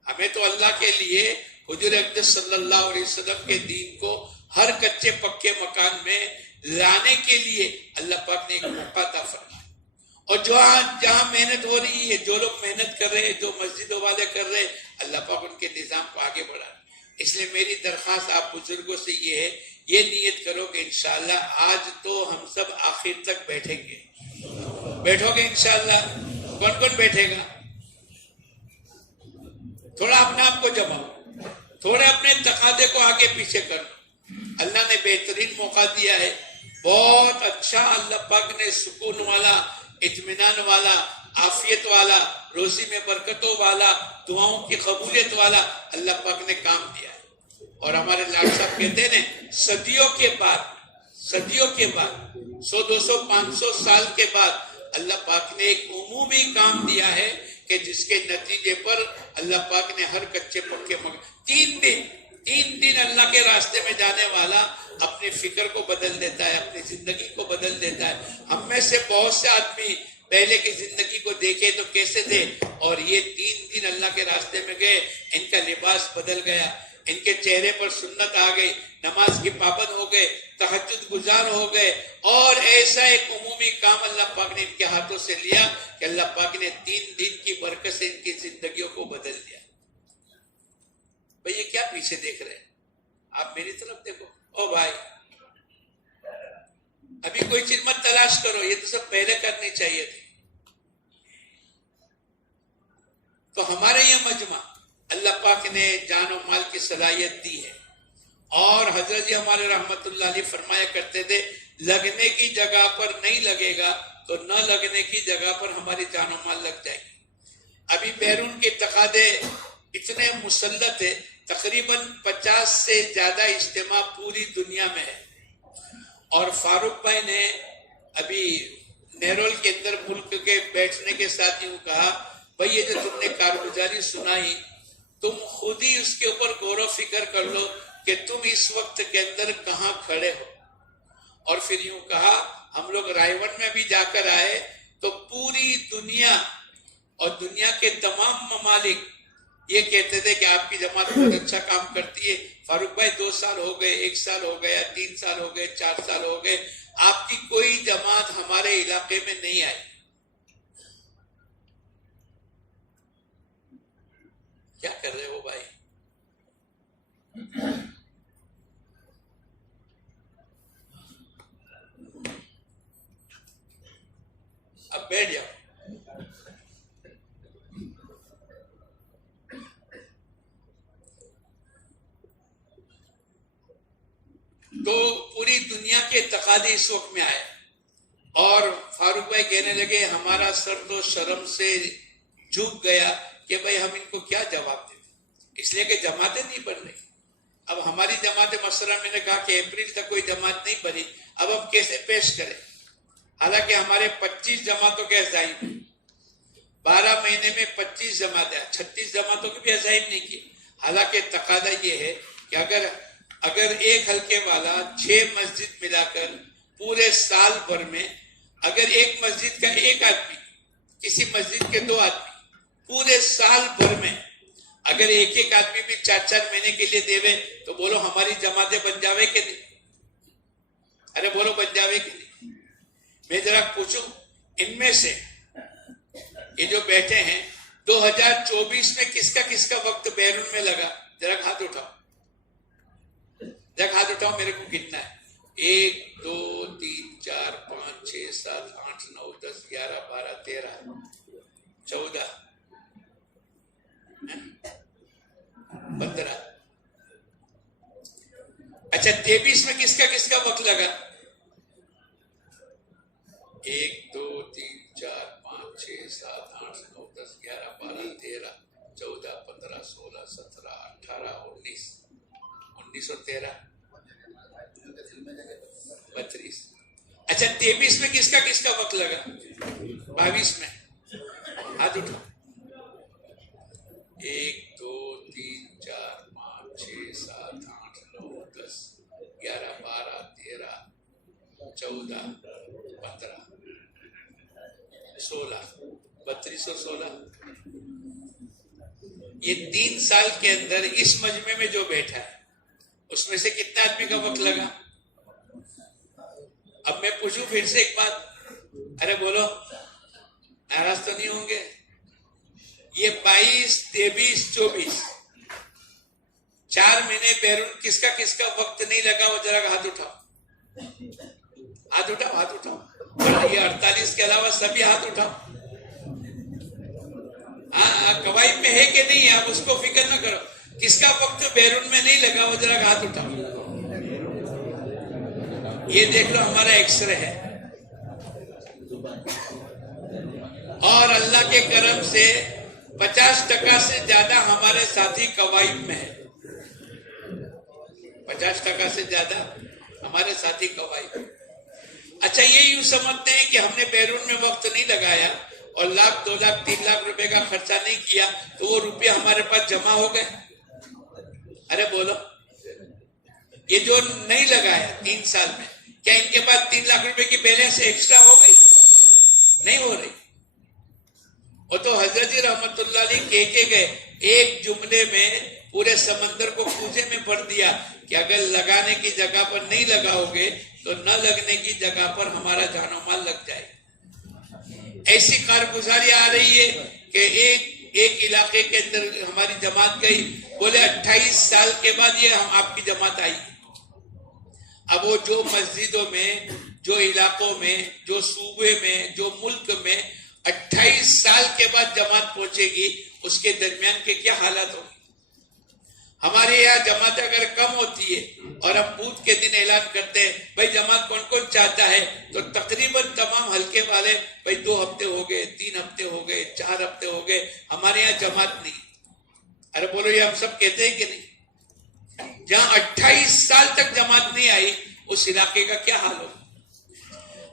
ہمیں تو اللہ کے لیے حضور اقدس صلی اللہ علیہ وسلم کے دین کو ہر کچے پکے مکان میں لانے کے لیے اللہ پاک نے ایک موقع عطا فرمایا، اور جہاں محنت ہو رہی ہے، جو لوگ محنت کر رہے ہیں، جو مسجدوں والے کر رہے ہیں، اللہ پاک ان کے نظام کو آگے بڑھا۔ اس لیے میری درخواست آپ بزرگوں سے یہ ہے، یہ نیت کرو کہ انشاءاللہ آج تو ہم سب آخر تک بیٹھیں گے۔ بیٹھو گے انشاءاللہ؟ کون کون بیٹھے گا؟ تھوڑا اپنے آپ کو جماؤ، تھوڑے اپنے تقاضے کو آگے پیچھے کرو۔ اللہ نے بہترین موقع دیا ہے، بہت اچھا اللہ پاک نے سکون والا، اطمینان والا، عافیت والا، روزی میں برکتوں والا، دعاؤں کی قبولیت والا اللہ پاک نے کام دیا ہے۔ اور ہمارے لاڈ صاحب کہتے ہیں صدیوں کے بعد 100 200 500 سال کے بعد اللہ پاک نے ایک عمومی کام دیا ہے کہ جس کے نتیجے پر اللہ پاک نے ہر کچے پکے 3 دن اللہ کے راستے میں جانے والا اپنی فکر کو بدل دیتا ہے، اپنی زندگی کو بدل دیتا ہے۔ ہم میں سے بہت سے آدمی پہلے کی زندگی کو دیکھے تو کیسے تھے، اور یہ 3 دن اللہ کے راستے میں گئے، ان کا لباس بدل گیا، ان کے چہرے پر سنت آ گئی، نماز کی پابند ہو گئے، تہجد گزار ہو گئے، اور ایسا ایک عمومی کام اللہ پاک نے ان کے ہاتھوں سے لیا کہ اللہ پاک نے 3 دن کی برکت سے ان کی زندگیوں کو بدل دیا۔ بھئی یہ کیا پیچھے دیکھ رہے ہیں؟ آپ میری طرف دیکھو۔ او بھائی، ابھی کوئی چیز مت تلاش کرو، یہ تو سب پہلے کرنی چاہیے تھی۔ تو ہمارے یہ مجمع اللہ پاک نے جان و مال کی صلاحیت دی ہے، اور حضرت جی ہمارے رحمت اللہ علیہ فرمایا کرتے تھے لگنے کی جگہ پر نہیں لگے گا تو نہ لگنے کی جگہ پر ہماری جان و مال لگ جائے گی۔ ابھی بیرون کے تقاضے اتنے مسلط ہے، تقریباً 50 سے زیادہ اجتماع پوری دنیا میں ہے، اور فاروق بھائی نے ابھی نیرول کے اندر ملک کے بیٹھنے کے ساتھ یوں کہا، بھئی یہ جو تم نے کارگزاری سنائی، تم خود ہی اس کے اوپر غور و فکر کر لو کہ تم اس وقت کے اندر کہاں کھڑے ہو۔ اور پھر یوں کہا، ہم لوگ رائے ون میں بھی جا کر آئے تو پوری دنیا اور دنیا کے تمام ممالک یہ کہتے تھے کہ آپ کی جماعت بہت اچھا کام کرتی ہے۔ فاروق بھائی 2 سال ہو گئے، 1 سال ہو گیا، 3 سال ہو گئے، 4 سال ہو گئے، آپ کی کوئی جماعت ہمارے علاقے میں نہیں آئی۔ کیا کر رہے ہو بھائی؟ اب بیٹھ جاؤ. تو پوری دنیا کے تقاضے اس وقت میں آئے اور فاروق بھائی کہنے لگے ہمارا سر تو شرم سے جھک گیا کہ بھائی ہم ان کو کیا جواب دیں، اس لیے کہ جماعتیں نہیں بڑھ رہی. اب ہماری جماعت مسئلہ میں نے کہا کہ اپریل تک کوئی جماعت نہیں بنی، اب ہم کیسے پیش کریں؟ حالانکہ ہمارے 25 جماعتوں کے عزائم ہیں، 12 مہینے میں 25 جماعتیں، 36 جماعتوں کے بھی عزائم نہیں کیے. حالانکہ تقاضا یہ ہے کہ اگر ایک حلقے والا 6 مسجد ملا کر پورے سال بھر میں اگر ایک مسجد کا ایک آدمی، کسی مسجد کے 2 آدمی پورے سال بھر میں اگر ایک آدمی بھی 4 مہینے کے لیے دے تو بولو ہماری جماعتیں بن جاوے کہ نہیں؟ ارے بولو بن جاوے کہ نہیں؟ میں ذرا پوچھوں ان میں سے یہ جو بیٹھے ہیں 2024 میں کس کا وقت بیرون میں لگا؟ ذرا ہاتھ اٹھاؤ میرے کو کتنا ہے؟ 1 2 3 4 5 6 7 8 9 10 11 12 13 14 15. اچھا 23 میں کس کا وقت لگا؟ 1 2 3 4 5 6 7 8 9 10 11 12 13 14 15 16 17 18 19 19 اور 13 32. اچھا 23 میں کس کا وقت لگا؟ 22 میں ہاتھ اٹھاؤ. 1 2 3 4 5 6 7 8 9 10 11 12 13 14 15 16 32 اور 16. یہ 3 سال کے اندر اس مجمع میں جو بیٹھا ہے اس میں سے کتنے آدمی کا وقت لگا؟ اب میں پوچھوں پھر سے ایک بات، ارے بولو ناراض تو نہیں ہوں گے؟ یہ 22 23 24 4 مہینے بیرون کس کا وقت نہیں لگا؟ وہ ذرا ہاتھ اٹھاؤ. اور یہ 48 کے علاوہ سبھی ہاتھ اٹھاؤ. ہاں قواعد میں ہے کہ نہیں؟ آپ اس کو فکر نہ کرو. کس کا وقت بیرون میں نہیں لگا؟ وہ ذرا ہاتھ اٹھاؤ. یہ دیکھ لو ہمارا ایکس رے ہے اور اللہ کے کرم سے 50% سے زیادہ ہمارے ساتھی قواعد میں ہے. 50% سے زیادہ ہمارے ساتھی قواعد. اچھا یہ یوں سمجھتے ہیں کہ ہم نے بیرون میں وقت نہیں لگایا اور 1 لاکھ 2 لاکھ 3 لاکھ روپے کا خرچہ نہیں کیا تو وہ روپے ہمارے پاس جمع ہو گئے. ارے بولو یہ جو نہیں لگایا 3 سال میں، کیا ان کے پاس 3 لاکھ روپے کی بیلنس ایکسٹرا ہو گئی؟ نہیں ہو رہی. وہ تو حضرت جی رحمت اللہ علیہ کے گئے ایک جملے میں پورے سمندر کو کوزے میں بھر دیا کہ اگر لگانے کی جگہ پر نہیں لگاؤ گے تو نہ لگنے کی جگہ پر ہمارا جان و مال لگ جائے. ایسی کارگزاری آ رہی ہے کہ ایک علاقے کے اندر ہماری جماعت گئی، بولے 28 سال کے بعد یہ آپ کی جماعت آئی. اب وہ جو مسجدوں میں، جو علاقوں میں، جو صوبے میں، جو ملک میں 28 سال کے بعد جماعت پہنچے گی، اس کے درمیان کے کیا حالات ہوں گے؟ ہمارے یہاں جماعت اگر کم ہوتی ہے اور ہم بدھ کے دن اعلان کرتے ہیں بھائی جماعت کون چاہتا ہے، تو تقریباً تمام حلقے والے بھائی 2 ہفتے ہو گئے، 3 ہفتے ہو گئے، 4 ہفتے ہو گئے، ہمارے یہاں جماعت نہیں. ارے بولو یہ ہم سب کہتے ہیں کہ نہیں؟ جہاں 28 سال تک جماعت نہیں آئی اس علاقے کا کیا حال ہوگا؟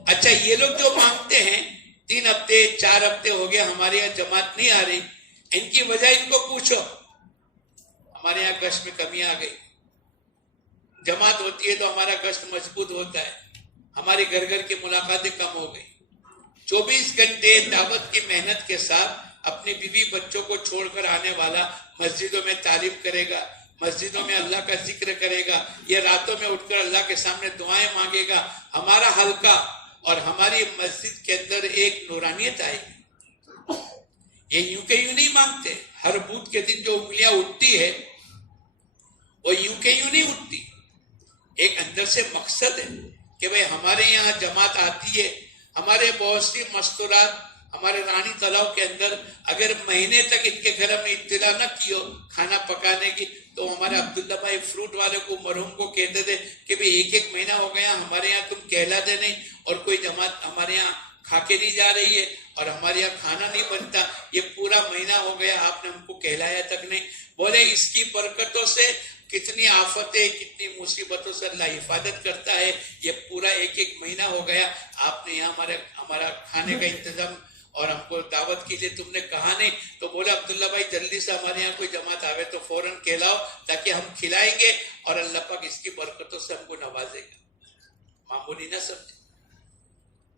اچھا یہ لوگ جو مانگتے ہیں 3 ہفتے 4 ہفتے ہو گئے ہمارے یہاں جماعت نہیں آ رہی، ان کی وجہ ان کو پوچھو. ہمارے یہاں گشت میں کمی آ گئی. جماعت ہوتی ہے تو ہمارا گشت مضبوط ہوتا ہے. ہماری گھر کی ملاقاتیں کم ہو گئی. 24 گھنٹے دعوت کی محنت کے ساتھ اپنی بیوی بچوں کو چھوڑ کر آنے والا مسجدوں میں تعریف کرے گا، مسجدوں میں اللہ کا ذکر کرے گا، یہ راتوں میں اٹھ کر اللہ کے سامنے دعائیں مانگے گا. ہمارا حلقہ اور ہماری مسجد کے اندر ایک نورانیت آئے گی. یہ یوں کہ یوں نہیں مانگتے. ہر بدھ کے دن جو انگلیاں اٹھتی ہے وہ یوں کہ یوں نہیں اٹھتی. ایک اندر سے مقصد ہے کہ بھئی ہمارے یہاں جماعت آتی ہے. ہمارے بہت سی مستورات ہمارے رانی تلاؤ کے اندر اگر مہینے تک ان کے گھر میں اطلاع نہ کی ہو کھانا پکانے کی, تو ہمارے عبداللہ بھائی فروٹ والے کو مرحوم کو کہتے تھے کہ بھئی ایک مہینہ ہو گیا ہمارے یہاں تم کہلاتے نہیں, اور کوئی جماعت ہمارے یہاں کھا کے نہیں جا رہی ہے, اور ہمارے یہاں کھانا نہیں بنتا, یہ پورا مہینہ ہو گیا آپ نے ہم کو کہلایا تک نہیں. بولے اس کی برکتوں سے کتنی آفتیں کتنی مصیبتوں سے اللہ حفاظت کرتا ہے. یہ پورا ایک مہینہ ہو گیا آپ نے یہاں ہمارا کھانے کا انتظام اور ہم کو دعوت کے لیے تم نے کہا نہیں. تو بولے عبداللہ بھائی جلدی سے ہمارے یہاں کوئی جماعت آوے تو فوراً کہلاؤ تاکہ ہم کھلائیں گے اور اللہ پاک اس کی برکتوں سے ہم کو نوازے گا. معمولی نہ سمجھے.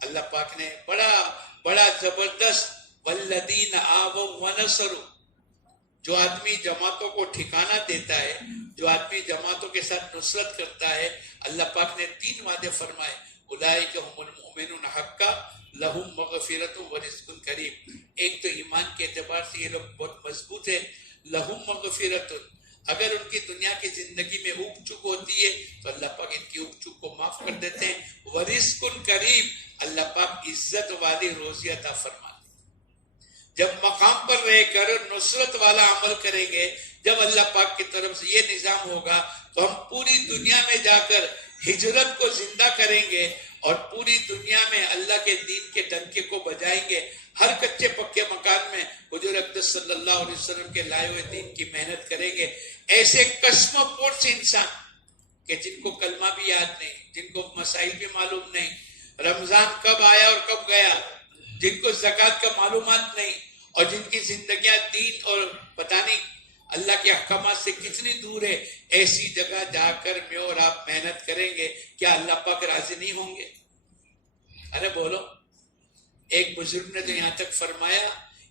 اللہ پاک نے بڑا زبردست والذین آووا ونصروا, جو آدمی جماعتوں کو ٹھکانہ دیتا ہے, جو آدمی جماعتوں کے ساتھ نصرت کرتا ہے, اللہ پاک نے 3 وعدے فرمائے. اولئک هم المؤمنون حقا لہم مغفرت ورزق کریم. ایک تو ایمان کے اعتبار سے یہ لوگ بہت مضبوط ہے. لہم مغفرت, اگر ان کی دنیا کی زندگی میں اوک چک ہوتی ہے تو اللہ پاک ان کی اوک چک کو معاف کر دیتے ہیں. ورزق کریم, اللہ پاک عزت والی روزی عطا فرماتے. جب مقام پر رہ کر نصرت والا عمل کریں گے, جب اللہ پاک کی طرف سے یہ نظام ہوگا تو ہم پوری دنیا میں جا کر ہجرت کو زندہ کریں گے اور پوری دنیا میں اللہ کے دین کے ڈنکے کو بجائیں گے. ہر کچے پکے مکان میں حضور اقدس صلی اللہ علیہ وسلم کے لائے ہوئے دین کی محنت کریں گے. ایسے قسم پرس انسان کہ جن کو کلمہ بھی یاد نہیں, جن کو مسائل بھی معلوم نہیں, رمضان کب آیا اور کب گیا, جن کو زکوٰۃ کا معلومات نہیں, اور جن کی زندگیاں دین اور پتہ نہیں اللہ کے احکامات سے کتنی دور ہے, ایسی جگہ جا کر میں اور آپ محنت کریں گے, کیا اللہ پاک راضی نہیں ہوں گے؟ ارے بولو. ایک بزرگ نے تو یہاں تک فرمایا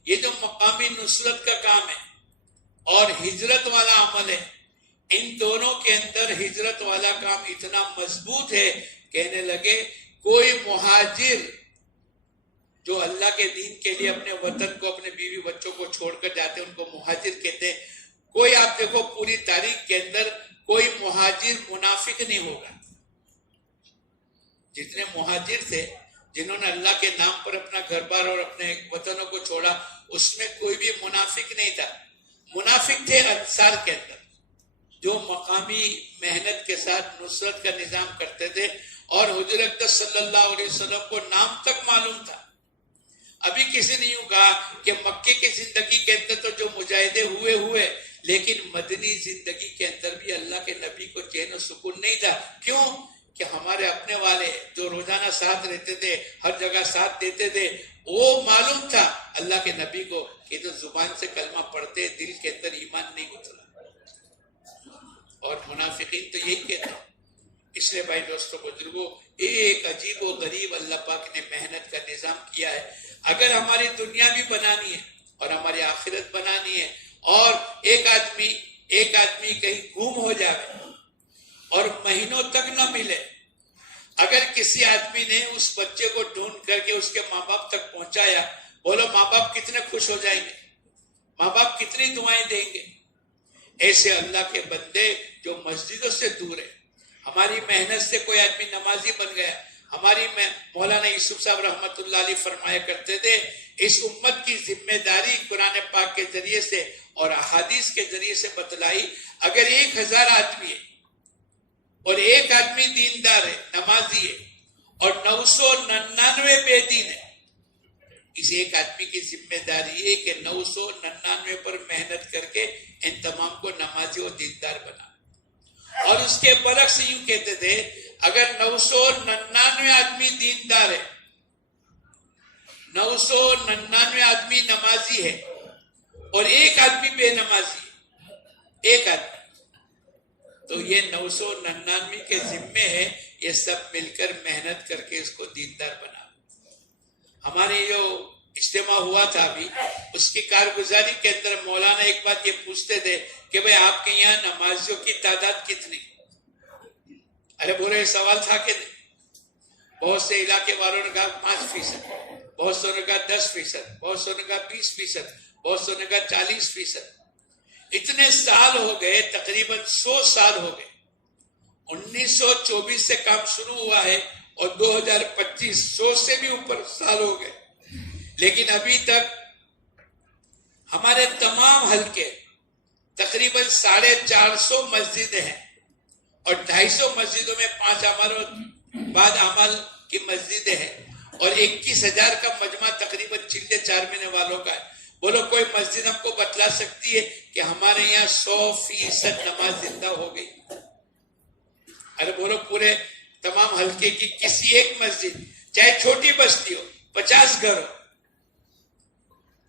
یہ جو مقامی نصرت کا کام ہے اور ہجرت والا عمل ہے, ان دونوں کے اندر ہجرت والا کام اتنا مضبوط ہے, کہنے لگے کوئی مہاجر جو اللہ کے دین کے لیے اپنے وطن کو اپنے بیوی بچوں کو چھوڑ کر جاتے ہیں ان کو مہاجر کہتے ہیں. کوئی آپ دیکھو پوری تاریخ کے اندر کوئی مہاجر منافق نہیں ہوگا. جتنے مہاجر تھے جنہوں نے اللہ کے نام پر اپنا گھر بار اور اپنے وطنوں کو چھوڑا, اس میں کوئی بھی منافق نہیں تھا. منافق تھے انصار کے اندر جو مقامی محنت کے ساتھ نصرت کا نظام کرتے تھے, اور حضور اقدس صلی اللہ علیہ وسلم کو نام تک معلوم تھا. ابھی کسی نے یوں کہا کہ مکے کی زندگی کے اندر تو جو مجاہدے ہوئے لیکن مدنی زندگی کے اندر بھی اللہ کے نبی کو چین و سکون نہیں تھا. کیوں؟ کہ ہمارے اپنے والے جو روزانہ ساتھ رہتے تھے, ہر جگہ ساتھ دیتے تھے, وہ معلوم تھا اللہ کے نبی کو کہ تو زبان سے کلمہ پڑھتے دل کے اندر ایمان نہیں اترا. اور منافقین تو یہی کہتے ہیں. اس لیے بھائی دوستوں بزرگوں, ایک عجیب و غریب اللہ پاک نے محنت کا نظام کیا ہے. اگر ہماری دنیا بھی بنانی ہے اور ہماری آخرت بنانی ہے, اور ایک آدمی کہیں گم ہو جائے اور مہینوں تک نہ ملے, اگر کسی آدمی نے اس بچے کو ڈھونڈ کر کے اس کے ماں باپ تک پہنچایا, بولو ماں باپ کتنے خوش ہو جائیں گے, ماں باپ کتنی دعائیں دیں گے. ایسے اللہ کے بندے جو مسجدوں سے دور ہے, ہماری محنت سے کوئی آدمی نمازی بن گیا. ہماری مولانا یوسف صاحب رحمت اللہ علیہ فرمایا کرتے تھے, اس امت کی ذمہ داری قرآن پاک کے ذریعے سے اور احادیث کے ذریعے سے بتلائی. اگر 1000 آدمی ہے اور ایک آدمی دیندار ہے, نمازی ہے, اور 999 بے دین ہے, اس ایک آدمی کی ذمہ داری ہے کہ 999 پر محنت کر کے ان تمام کو نمازی اور دیندار بنا. اور اس کے برعکس یوں کہتے تھے, اگر 999 آدمی دیندار ہے, 999 آدمی نمازی ہے اور ایک آدمی بے نمازی ہے, ایک آدمی, تو یہ 999 کے ذمے ہے یہ سب مل کر محنت کر کے اس کو دیندار بنا. ہمارے جو اجتماع ہوا تھا ابھی, اس کی کارگزاری کے اندر مولانا ایک بات یہ پوچھتے تھے کہ بھئی آپ کے یہاں نمازیوں کی تعداد کتنی؟ ارے بولے سوال تھا کہ نہیں. بہت سے علاقے والوں نے کہا 5%, بہت سو نے کہا 10%, بہت سو نے کہا 20%, بہت سو نے کہا 40%. اتنے سال ہو گئے, تقریباً 100 سال ہو گئے. 1924 سے کام شروع ہوا ہے اور 2025 100 سے بھی اوپر سال ہو گئے, لیکن ابھی تک ہمارے تمام حلقے تقریباً 450 مسجدیں ہیں اور 250 مسجدوں میں 5 اعمال اور بعد اعمال کی مسجدیں ہیں اور 21,000 کا مجمع تقریباً چلے 4 مہینے والوں کا ہے. بولو کوئی مسجد ہم کو بتلا سکتی ہے کہ ہمارے یہاں 100% نماز زندہ ہو گئی؟ ارے بولو پورے تمام حلقے کی کسی ایک مسجد, چاہے چھوٹی بستی ہو, 50 گھر ہو.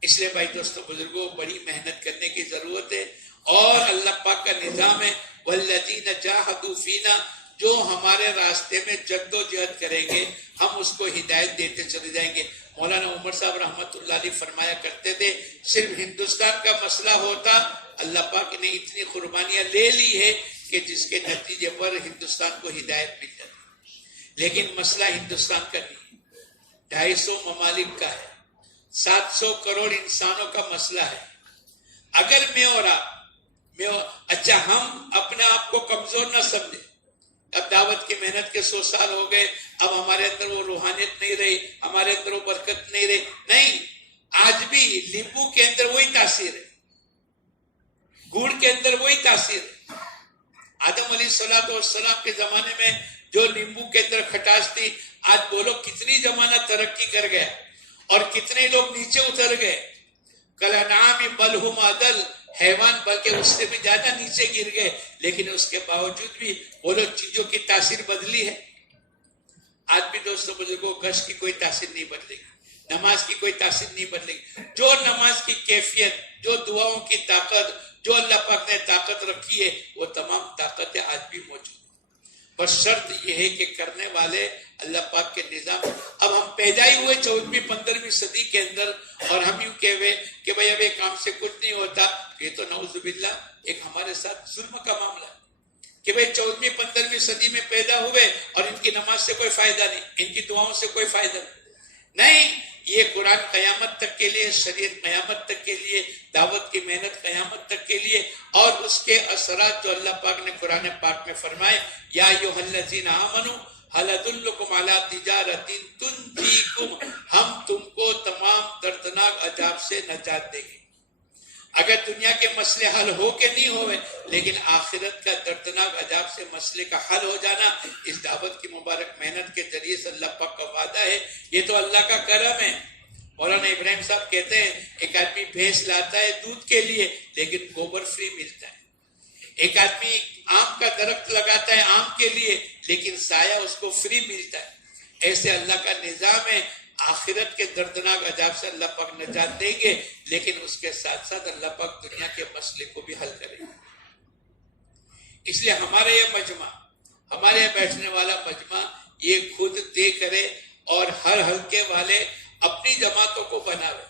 اس لیے بھائی دوستو بزرگوں, بڑی محنت کرنے کی ضرورت ہے اور اللہ پاک کا نظام ہے والذین جاہدوا فینا, جو ہمارے راستے میں جد و جہد کریں گے ہم اس کو ہدایت دیتے چلے جائیں گے. مولانا عمر صاحب رحمت اللہ علیہ فرمایا کرتے تھے, صرف ہندوستان کا مسئلہ ہوتا, اللہ پاک نے اتنی قربانیاں لے لی ہے کہ جس کے نتیجے پر ہندوستان کو ہدایت مل جاتی. لیکن مسئلہ ہندوستان کا نہیں ہے, 250 ممالک کا ہے, 700 کروڑ انسانوں کا مسئلہ ہے. اگر میں اور آپ اچھا ہم اپنے آپ کو کمزور نہ سمجھے, اب دعوت کی محنت کے 100 سال ہو گئے, اب ہمارے اندر وہ روحانیت نہیں رہی, ہمارے اندر وہ برکت نہیں رہی. نہیں, آج بھی لیمبو کے اندر وہی تاثیر ہے, گڑ کے اندر وہی تاثیر ہے. آدم علیہ السلام کے زمانے میں جو لیمبو کے اندر کھٹاس تھی, آج بولو کتنی زمانہ ترقی کر گیا اور کتنے لوگ نیچے اتر گئے. کلانعام بل ہم اضل, حیوان بلکہ اس سے بھی زیادہ نیچے گر گئے, لیکن اس کے باوجود بھی بولو چیزوں کی تاثیر بدلی ہے. آج بھی دوستوں بزرگوں گشت کی کوئی تاثیر نہیں بدلے گی, نماز کی کوئی تاثیر نہیں بدلے گی. جو نماز کی کیفیت, جو دعاؤں کی طاقت, جو اللہ پاک نے طاقت رکھی ہے, وہ تمام طاقتیں آج بھی موجود ہیں. بس شرط یہ ہے کہ کرنے والے اللہ پاک کے نظام. اب ہم پیدا ہی ہوئے 14ویں-15ویں صدی کے اندر اور ہم یوں کہے کہ بھئی اب ایک کام سے کچھ نہیں ہوتا. یہ تو نعوذ باللہ ایک ہمارے ساتھ ظلم کا معاملہ ہے کہ بھئی 14ویں-15ویں صدی میں پیدا ہوئے اور ان کی نماز سے کوئی فائدہ نہیں, ان کی دعاؤں سے کوئی فائدہ نہیں. یہ قرآن قیامت تک کے لیے, شریعت قیامت تک کے لیے, دعوت کی محنت قیامت تک کے لیے, اور اس کے اثرات جو اللہ پاک نے قرآن پاک میں فرمائے, یا ایھا الذین آمنوا ھل ادلکم علی تجارۃ تنجیکم, ہم تم کو تمام دردناک عذاب سے نجات دیں گے. اگر دنیا کے مسئلے حل ہو کے نہیں ہوئے, لیکن آخرت کا دردناک عذاب سے مسئلے کا حل ہو جانا اس دعوت کی مبارک محنت کے ذریعے سے اللہ پاک کا وعدہ ہے. یہ تو اللہ کا کرم ہے. مولانا ابراہیم صاحب کہتے ہیں ایک آدمی بھینس لاتا ہے دودھ کے لیے لیکن گوبر فری ملتا ہے. ایک آدمی آم کا درخت لگاتا ہے آم کے لیے لیکن سایہ اس کو فری ملتا ہے. ایسے اللہ کا نظام ہے. آخرت کے دردناک عذاب سے اللہ پاک نجات دیں گے, لیکن اس کے ساتھ ساتھ اللہ پاک دنیا کے مسئلے کو بھی حل کریں گے. اس لیے ہمارے یہ مجمع, ہمارے یہ بیٹھنے والا مجمع, یہ خود طے کرے اور ہر حلقے والے اپنی جماعتوں کو بناوے.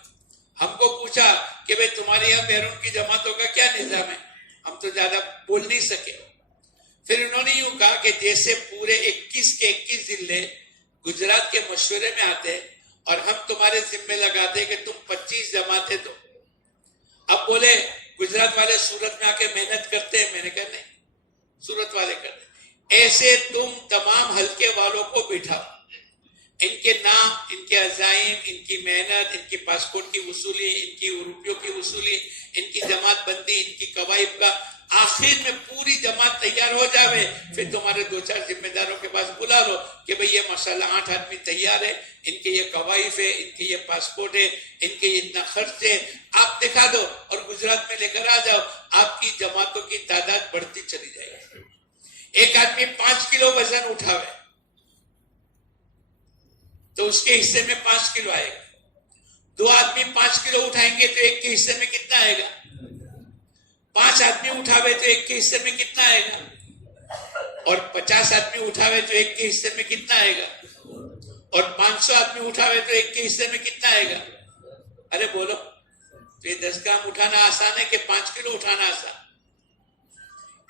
ہم کو پوچھا کہ بھئی تمہارے یہاں بیرون کی جماعتوں کا کیا نظام ہے, ہم تو زیادہ بول نہیں سکے. پھر انہوں نے یوں کہا کہ جیسے پورے 21 کے 21 ضلع گجرات کے مشورے میں آتے اور ہم تمہارے ذمہ لگاتے کہ تم 25 جماعتیں دو. اب بولے گجرات والے سورت میں آ کے محنت کرتے ہیں, میں نے کہا نہیں, سورت والے کرتے. ایسے تم تمام حلقے والوں کو بٹھاؤ, ان کے نام, ان کے عزائم, ان کی محنت, ان کی پاسپورٹ کی وصولی, ان کی روپیوں کی وصولی, ان کی جماعت بندی, ان کی قوائف کا, آخر میں پوری جماعت تیار ہو جاوے. پھر تمہارے 2-4 ذمہ داروں کے پاس بلا لو کہ بھئی یہ ماشاءاللہ 8 آدمی تیار ہے, ان کے یہ قوائف ہے, ان کے یہ پاسپورٹ ہے, ان کے یہ اتنا خرچ ہے, آپ دکھا دو اور گجرات میں لے کر آ جاؤ. آپ کی جماعتوں کی تعداد بڑھتی چلی جائے گی. ایک آدمی 5 کلو وزن اٹھاوے تو اس کے حصے میں 5 کلو آئے گا. 2 آدمی 5 کلو اٹھائیں گے تو ایک کے حصے میں کتنا آئے گا؟ 5 آدمی اٹھاوے تو ایک کے حصے میں کتنا آئے گا؟ اور 50 آدمی اٹھاوے تو ایک کے حصے میں کتنا آئے گا؟ اور 500 آدمی اٹھاوے تو ایک کے حصے میں کتنا آئے گا؟ ارے بولو, تو یہ 10 گرام اٹھانا آسان ہے کہ 5 کلو اٹھانا آسان؟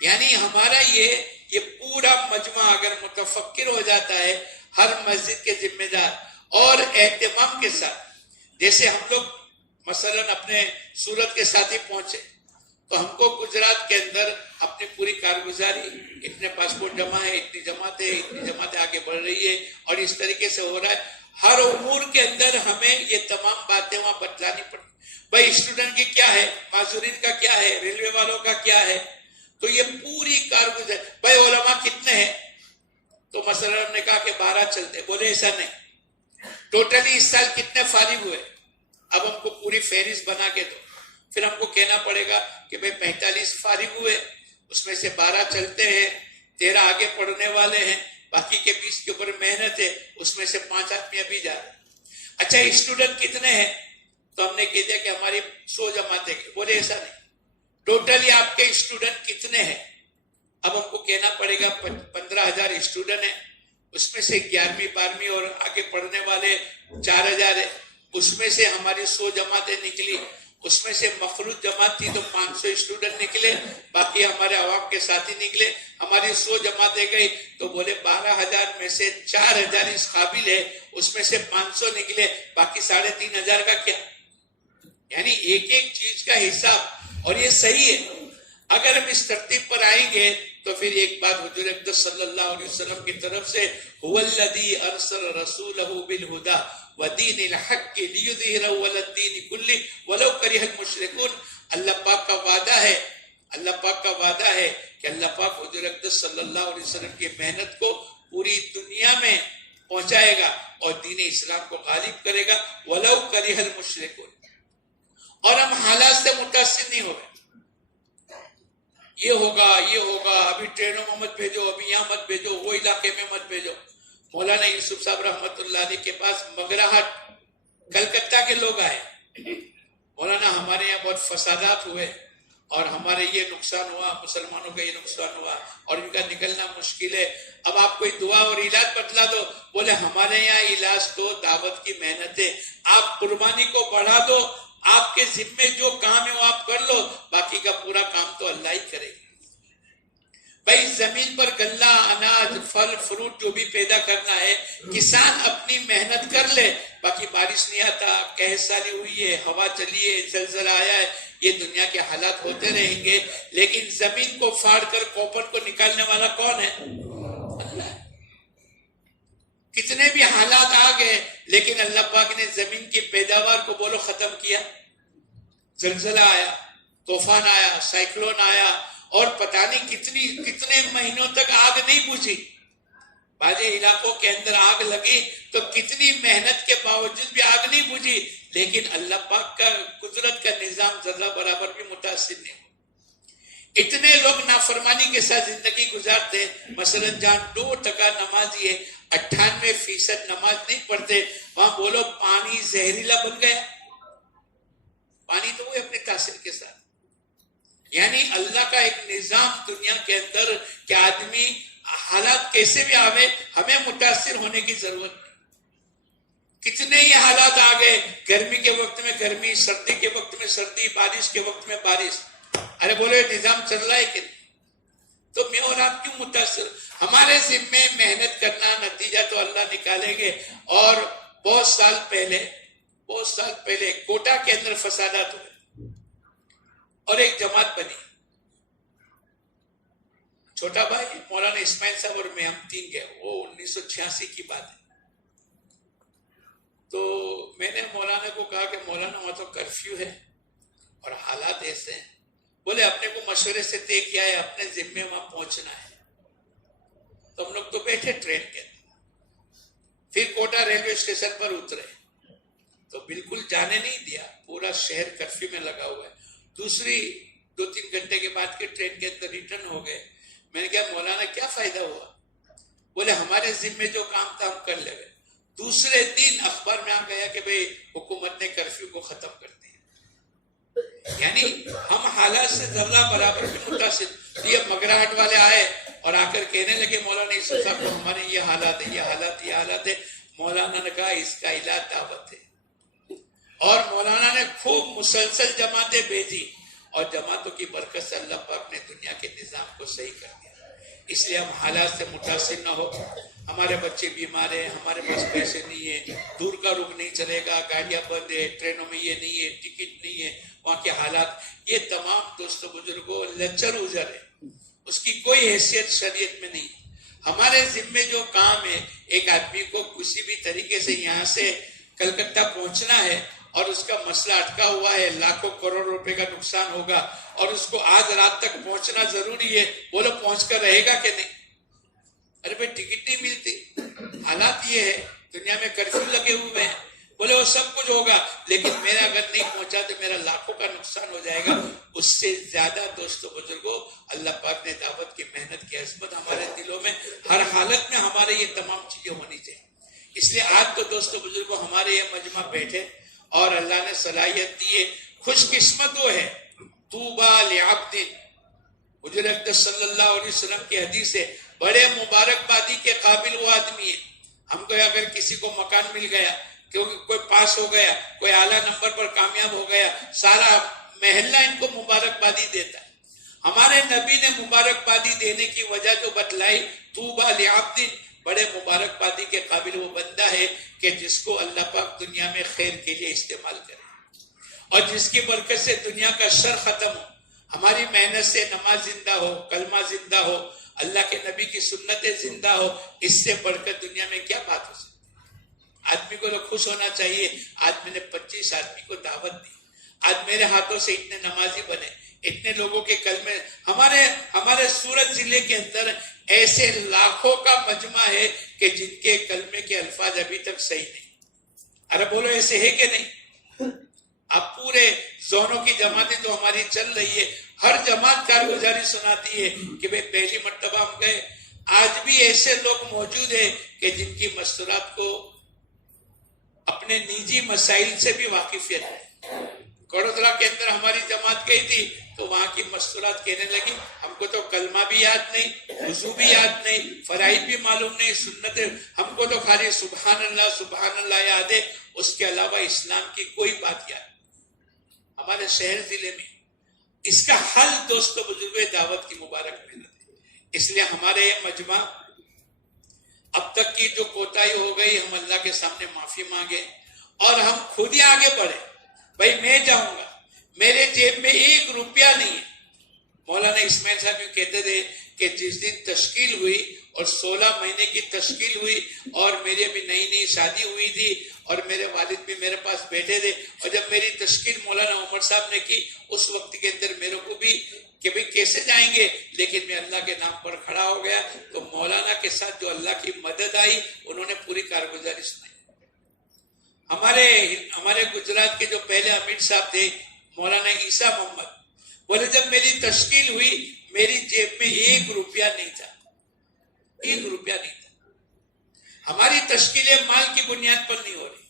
یعنی ہمارا یہ پورا مجمع اگر متفکر ہو جاتا ہے, ہر مسجد کے ذمہ دار اور اہتمام کے ساتھ, جیسے ہم لوگ مثلاً اپنے صورت کے ساتھ ہی پہنچے تو ہم کو گجرات کے اندر اپنی پوری کارگزاری، اتنے پاسپورٹ جمع ہے، اتنی جماعتیں آگے بڑھ رہی ہے اور اس طریقے سے ہو رہا ہے. ہر امور کے اندر ہمیں یہ تمام باتیں وہاں بتلانی پڑتی. بھائی اسٹوڈنٹ کی کیا ہے، معذورین کا کیا ہے، ریلوے والوں کا کیا ہے، تو یہ پوری کارگزاری. بھائی علماء کتنے ہیں؟ تو مثلا ہم نے کہا کہ 12 چلتے. بولے ایسا نہیں، ٹوٹلی اس سال کتنے فارغ ہوئے، اب ہم کو پوری فہرست بنا کے دو. پھر ہم کو کہنا پڑے گا کہ بھئی 45 فارغ ہوئے، اس میں سے 12 چلتے ہیں، 13 آگے پڑھنے والے ہیں، باقی کے 20 کے اوپر محنت ہے، اس میں سے 5 آدمی ابھی جا رہے ہیں. اچھا اسٹوڈنٹ کتنے ہیں؟ تو ہم نے کہہ دیا کہ ہماری 100 جماعتیں. بولے ایسا نہیں، ٹوٹلی آپ کے اسٹوڈنٹ کتنے ہیں؟ اب ہم کو کہنا پڑے گا 15,000 اسٹوڈنٹ ہیں، اس میں سے 11ویں 12ویں اور آگے پڑھنے والے 4,000 ہیں. اس میں سے ہماری 100 جماعتیں نکلی، اس میں سے مخلوط جماعت تھی تو 500 اسٹوڈنٹ نکلے، باقی ہمارے عوام کے ساتھی نکلے. ہماری 100 جماعتیں گئی تو بولے 12,000 میں سے 4,000 اس قابل ہے، اس میں سے 500 نکلے، باقی 3,500 کا کیا؟ یعنی ایک ایک چیز کا حساب. اور یہ صحیح ہے. اگر ہم اس ترتیب پر آئیں گے تو پھر ایک بات حضور اقدس صلی اللہ علیہ وسلم کی طرف سے هو الذی ارسل رسولہ بالہدی ودین الحق لیظہرہ علی الدین کلہ ولو کرہ المشرکون. اللہ پاک کا وعدہ ہے، اللہ پاک کا وعدہ ہے کہ اللہ پاک حضور اقدس صلی اللہ علیہ وسلم کی محنت کو پوری دنیا میں پہنچائے گا اور دین اسلام کو غالب کرے گا ولو کرہ المشرکون. اور ہم حالات سے متاثر نہیں ہو رہے. یہ ہوگا، ابھی ٹرینوں میں مت بھیجو، ابھی یہاں مت بھیجو، وہ علاقے میں مت بھیجو. مولانا یوسف صاحب رحمت اللہ علیہ کے پاس مگراہٹ کلکتہ کے لوگ آئے. مولانا ہمارے یہاں بہت فسادات ہوئے اور ہمارے یہ نقصان ہوا، مسلمانوں کا یہ نقصان ہوا اور ان کا نکلنا مشکل ہے، اب آپ کوئی دعا اور علاج بتلا دو. بولے ہمارے یہاں علاج تو دعوت کی محنت ہے، آپ قربانی کو بڑھا دو، آپ کے ذمے جو کام ہے وہ آپ کر لو، باقی کا پورا کام تو اللہ ہی کرے گا. بھائی زمین پر غلہ، اناج، پھل فروٹ جو بھی پیدا کرنا ہے کسان اپنی محنت کر لے، باقی بارش نہیں آتا، قحط سالی ہوئی ہے، ہوا چلی ہے، زلزلہ آیا ہے، یہ دنیا کے حالات ہوتے رہیں گے. لیکن زمین کو پھاڑ کر کوپر کو نکالنے والا کون ہے؟ اللہ ہے. کتنے بھی حالات آ گئے لیکن اللہ پاک نے زمین کی پیداوار کو بولو ختم کیا. زلزلہ آیا، طوفان آیا، سائیکلون آیا اور پتہ نہیں کتنے مہینوں تک آگ نہیں بجھی. بعض علاقوں کے اندر آگ لگی تو کتنی محنت کے باوجود بھی آگ نہیں بجھی، لیکن اللہ پاک کا قدرت کا نظام ذرہ برابر بھی متاثر نہیں ہو. اتنے لوگ نافرمانی کے ساتھ زندگی گزارتے، مثلا جہاں 2% نمازی ہے 98% نماز نہیں پڑھتے، وہاں بولو پانی زہریلا بن گیا. پانی تو وہ اپنے تاثر کے ساتھ. یعنی اللہ کا ایک نظام دنیا کے اندر کہ آدمی حالات کیسے بھی آوے ہمیں متاثر ہونے کی ضرورت نہیں. کتنے ہی حالات آ گئے، گرمی کے وقت میں گرمی، سردی کے وقت میں سردی، بارش کے وقت میں بارش. ارے بولے نظام چل رہا ہے کہ نہیں؟ تو میں اور آپ کیوں متاثر؟ ہمارے ذمے محنت کرنا، نتیجہ تو اللہ نکالیں گے. اور بہت سال پہلے کوٹا کے اندر فسادات ہوئے اور ایک جماعت بنی. چھوٹا بھائی مولانا اسماعیل صاحب اور میں، ہم 3 گئے. وہ 1986 کی بات ہے. تو میں نے مولانا کو کہا کہ مولانا وہاں تو کرفیو ہے اور حالات ایسے ہیں. بولے اپنے کو مشورے سے طے کیا ہے، اپنے ذمے وہاں پہنچنا ہے. تو ہم لوگ تو بیٹھے ٹرین کے اندر، پھر کوٹا ریلوے اسٹیشن پر اترے تو بالکل جانے نہیں دیا، پورا شہر کرفیو میں لگا ہوا ہے. دوسری 2-3 گھنٹے کے بعد کے ٹرین کے اندر ریٹرن ہو گئے. میں نے کہا مولانا کیا فائدہ ہوا؟ بولے ہمارے ذمے جو کام تھا ہم کر لے گئے. دوسرے دن اخبار میں آ گیا کہ بھئی حکومت نے کرفیو کو ختم کر دیا. یعنی ہم حالات سے ذرہ برابر بھی متاثر. یہ مگراہٹ والے آئے اور آ کر کہنے لگے مولانا یوسف صاحب کو ہمارے یہ حالات ہے. مولانا نے کہا اس کا علاج دعوت ہے. اور مولانا نے خوب مسلسل جماعتیں بھیجی اور جماعتوں کی برکت سے اللہ پاک نے دنیا کے نظام کو صحیح کر دیا. اس لیے ہم حالات سے متاثر نہ ہو. ہمارے بچے بیمار ہیں، ہمارے پاس پیسے نہیں ہیں، دور کا رخ نہیں چلے گا، گاڑیاں بند ہے، ٹرینوں میں یہ نہیں ہے، ٹکٹ نہیں ہے، وہاں کے حالات، یہ تمام دوستوں بزرگوں لچر ازر ہے، اس کی کوئی حیثیت شریعت میں نہیں. ہمارے ذمے جو کام ہے، ایک آدمی کو کسی بھی طریقے سے یہاں سے کلکتہ پہنچنا ہے اور اس کا مسئلہ اٹکا ہوا ہے، لاکھوں کروڑ روپے کا نقصان ہوگا اور اس کو آج رات تک پہنچنا ضروری ہے، بولو پہنچ کر رہے گا کہ نہیں؟ ارے بھائی ٹکٹ نہیں ملتی، حالات یہ ہے، دنیا میں کرفیو لگے ہوئے ہیں، بولے وہ سب کچھ ہوگا لیکن میرا اگر نہیں پہنچا تو میرا لاکھوں کا نقصان ہو جائے گا. اس سے زیادہ دوستوں بزرگوں اللہ پاک نے دعوت کی محنت کی عظمت ہمارے دلوں میں ہر حالت میں ہمارے یہ تمام چیزیں ہونی چاہیے. اس لیے آج تو دوستوں بزرگوں ہمارے یہ مجمع بیٹھے اور اللہ نے صلاحیت دی ہے، خوش قسمت وہ ہے. طوبیٰ لعبد، حضور اقدس صلی اللہ علیہ وسلم کی حدیث ہے، بڑے مبارکبادی کے قابل وہ آدمی ہے. ہم کو اگر کسی کو مکان مل گیا، کیونکہ کوئی پاس ہو گیا، کوئی اعلیٰ نمبر پر کامیاب ہو گیا، سارا محلہ ان کو مبارکبادی دیتا ہے. ہمارے نبی نے مبارکبادی دینے کی وجہ جو بتلائی، طوبیٰ لعبد، بڑے مبارکبادی کے قابل وہ بندہ ہے کہ جس کو اللہ پاک دنیا میں خیر کے لیے استعمال کرے اور جس کی برکت سے دنیا کا شر ختم ہو. ہماری محنت سے نماز زندہ ہو، کلمہ زندہ ہو، اللہ کے نبی کی سنتیں زندہ ہو، اس سے بڑھ کر دنیا میں کیا بات ہو سکتی؟ آدمی کو تو خوش ہونا چاہیے. آج میں نے 25 آدمی کو دعوت دی، آج میرے ہاتھوں سے اتنے نمازی بنے، اتنے لوگوں کے کلمے. ہمارے سورت ضلع کے اندر ایسے لاکھوں کا مجمع ہے کہ جن کے کلمے کے الفاظ ابھی تک صحیح نہیں. ارے بولو ایسے ہے کہ نہیں؟ اب پورے زونوں کی جماعتیں جو ہماری چل رہی ہے، ہر جماعت کارگزاری سناتی ہے کہ بھئی پہلی مرتبہ ہم گئے. آج بھی ایسے لوگ موجود ہیں کہ جن کی مستورات کو اپنے نجی مسائل سے بھی واقفیت ہے. کڑودرا کے اندر ہماری جماعت گئی تھی تو وہاں کی مستورات کہنے لگی ہم کو تو کلمہ بھی یاد نہیں، وضو بھی یاد نہیں، فرائض بھی معلوم نہیں، سنت، ہم کو تو خالی سبحان اللہ یاد ہے، اس کے علاوہ اسلام کی کوئی بات یاد. ہمارے شہر ضلع میں اس کا حل دوستوں بزرگوں دعوت کی مبارک محنت ہے. اس لیے ہمارے یہ مجمع اب تک کی جو کوتاہی ہو گئی، ہم اللہ کے سامنے معافی مانگے اور ہم خود ہی آگے بڑھے. بھائی میں جاؤں گا، میرے جیب میں 1 روپیہ نہیں ہے. مولانا اسماعیل صاحب یہ کہتے تھے کہ جس دن تشکیل ہوئی اور 16 مہینے کی تشکیل ہوئی اور میری ابھی نئی شادی ہوئی تھی اور میرے والد بھی میرے پاس بیٹھے تھے، اور جب میری تشکیل مولانا عمر صاحب نے کی، اس وقت کے اندر میرے کو بھی کہ بھئی کیسے جائیں گے، لیکن میں اللہ کے نام پر کھڑا ہو گیا. تو مولانا کے ساتھ جو اللہ کی مدد آئی، انہوں نے پوری کارگزاری سنائی. ہمارے گجرات کے جو پہلے امیر صاحب تھے مولانا عیسیٰ محمد، بولے جب میری تشکیل ہوئی میری جیب میں 1 روپیہ نہیں تھا، 1 روپیہ نہیں تھا. ہماری تشکیلیں مال کی بنیاد پر نہیں ہو رہی.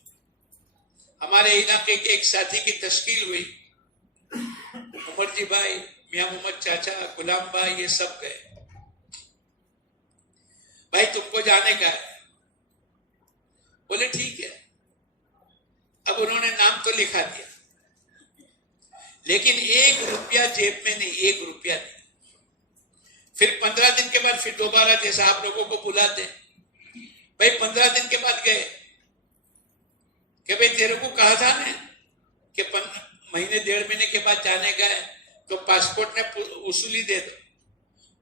ہمارے علاقے کے ایک ساتھی کی تشکیل ہوئی، عمر جی بھائی، میاں محمد چاچا، غلام بھائی، یہ سب گئے. بھائی تم کو جانے کا ہے، بولے ٹھیک ہے. اب انہوں نے نام تو لکھا دیا لیکن 1 روپیہ جیب میں نہیں، 1 روپیہ نہیں. پھر 15 دن کے بعد پھر دوبارہ جیسا آپ لوگوں کو بلاتے، بھائی 15 دن کے بعد گئے کہ بھائی تیرے کو کہا تھا نا کہ مہینے 1.5 مہینے کے بعد جانے کا ہے تو پاسپورٹ نے وصولی دے دو.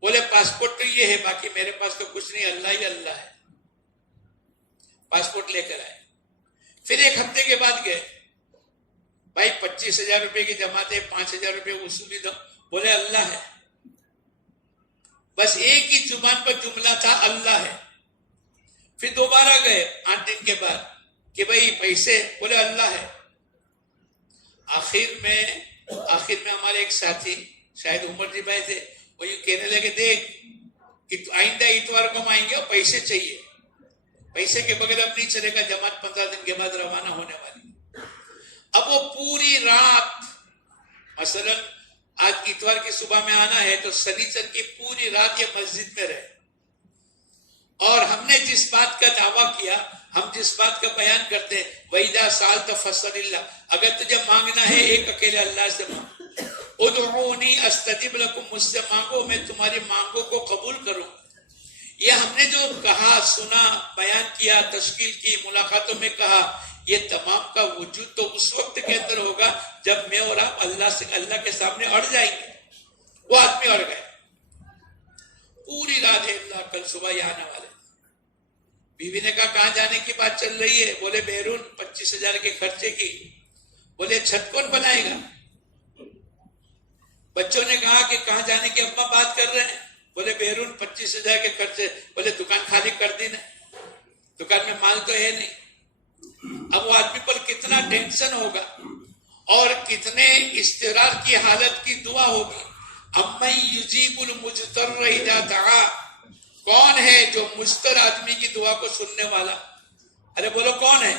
بولے پاسپورٹ تو یہ ہے، باقی میرے پاس تو کچھ نہیں، اللہ ہی اللہ ہے. پاسپورٹ لے کر آئے. پھر 1 ہفتے کے بعد گئے، بھائی 25,000 روپے کی جماعت ہے، 5,000 روپے وصولی دو. بولے اللہ ہے. بس ایک ہی زبان پر جملہ تھا، اللہ ہے. پھر دوبارہ گئے 8 دن کے بعد کہ بھائی پیسے، بولے اللہ ہے. آخر میں ہمارے ایک ساتھی شاید عمر جی بھائی تھے، وہ یہ کہنے لگے دیکھ آئندہ اتوار کو ہم آئیں گے اور پیسے چاہیے، پیسے کے بغیر اب نہیں چلے گا، جماعت 15 دن کے بعد روانہ ہونے والی. اب وہ پوری رات، مثلا آج اتوار کی صبح میں آنا ہے تو سنیچر کی پوری رات یہ مسجد میں رہے. اور ہم نے جس بات کا دعویٰ کیا، ہم جس بات کا بیان کرتے ہیں، وَإِذَا سَأَلْتَ فَاسْأَلِ اللَّهَ، اگر تجھے مانگنا ہے ایک اکیلے اللہ سے مانگ. ادعونی استجب لکم، مجھ سے مانگو میں تمہاری مانگوں کو قبول کروں. یہ ہم نے جو کہا، سنا، بیان کیا، تشکیل کی، ملاقاتوں میں کہا، یہ تمام کا وجود تو اس وقت کے اندر ہوگا جب میں اور آپ اللہ کے سامنے اڑ جائیں گے. وہ آدمی اڑ گئے. پوری رات اللہ کل صبح یہ آنے والے. بیوی نے کہا کہاں جانے کی بات چل رہی ہے؟ بولے بیرون 25,000 کے خرچے کی. بولے چھت کون بنائے گا؟ بچوں نے کہا کہ کہاں جانے کی ابا بات کر رہے ہیں؟ بولے بیرون 25,000 کے خرچے. بولے دکان خالی کر دی نا، دکان میں مال تو ہے نہیں. اب وہ آدمی پر کتنا ٹینشن ہوگا اور کتنے اضطرار کی حالت کی دعا ہوگی. امن یجیب المجتر اذا دعا، کون ہے جو مضطر آدمی کی دعا کو سننے والا؟ ارے بولو کون ہے؟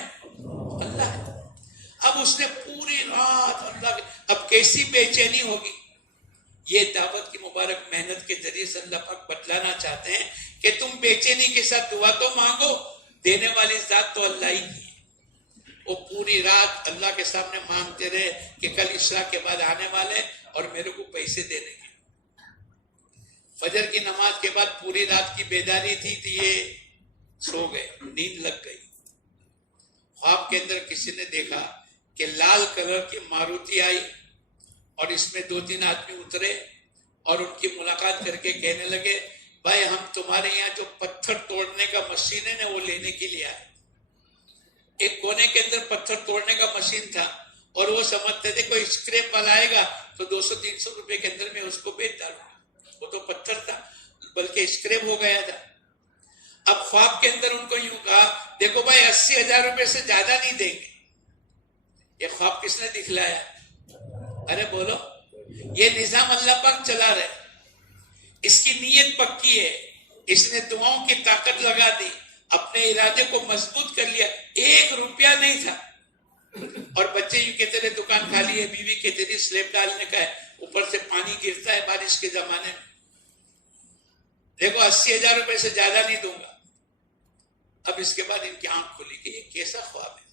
اللہ ہے. اب اس نے پوری رات اللہ، اب کیسی بے چینی ہوگی. یہ دعوت کی مبارک محنت کے ذریعے سے اللہ پاک بتلانا چاہتے ہیں کہ تم بے چینی کے ساتھ دعا تو مانگو، دینے والی ذات تو اللہ ہی کی ہے. وہ پوری رات اللہ کے سامنے مانگتے رہے کہ کل عشاء کے بعد آنے والے اور میرے کو پیسے دینے کے. فجر کی نماز کے بعد پوری رات کی بیداری تھی تو یہ سو گئے، نیند لگ گئی. خواب کے اندر کسی نے دیکھا کہ لال کلر کی ماروتی آئی اور اس میں 2-3 آدمی اترے اور ان کی ملاقات کر کے کہنے لگے بھائی ہم تمہارے یہاں جو پتھر توڑنے کا مشین ہے نا وہ لینے کے لیے آئے. ایک کونے کے اندر پتھر توڑنے کا مشین تھا اور وہ سمجھتے تھے کوئی اسکریپ والا آئے گا تو 200-300 روپے کے اندر میں اس کو بیچ ڈالوں گا. وہ تو پتھر تھا بلکہ اسکریپ ہو گیا تھا. اب خواب کے اندر ان کو یوں کہا دیکھو بھائی 80,000 روپے سے زیادہ نہیں دیں گے. یہ خواب کس نے دکھلایا؟ ارے بولو، یہ نظام اللہ پاک چلا رہے. اس کی نیت پکی ہے، اس نے دعاؤں کی طاقت لگا دی، اپنے ارادے کو مضبوط کر لیا. 1 روپیہ نہیں تھا اور بچے یوں کہتے رہے دکان خالی ہے، بیوی کہتے رہی سلیب ڈالنے کا ہے، اوپر سے پانی گرتا ہے بارش کے زمانے میں. دیکھو 80,000 روپے سے زیادہ نہیں دوں گا. اب اس کے بعد ان کی آنکھ کھلی کہ یہ کیسا خواب ہے.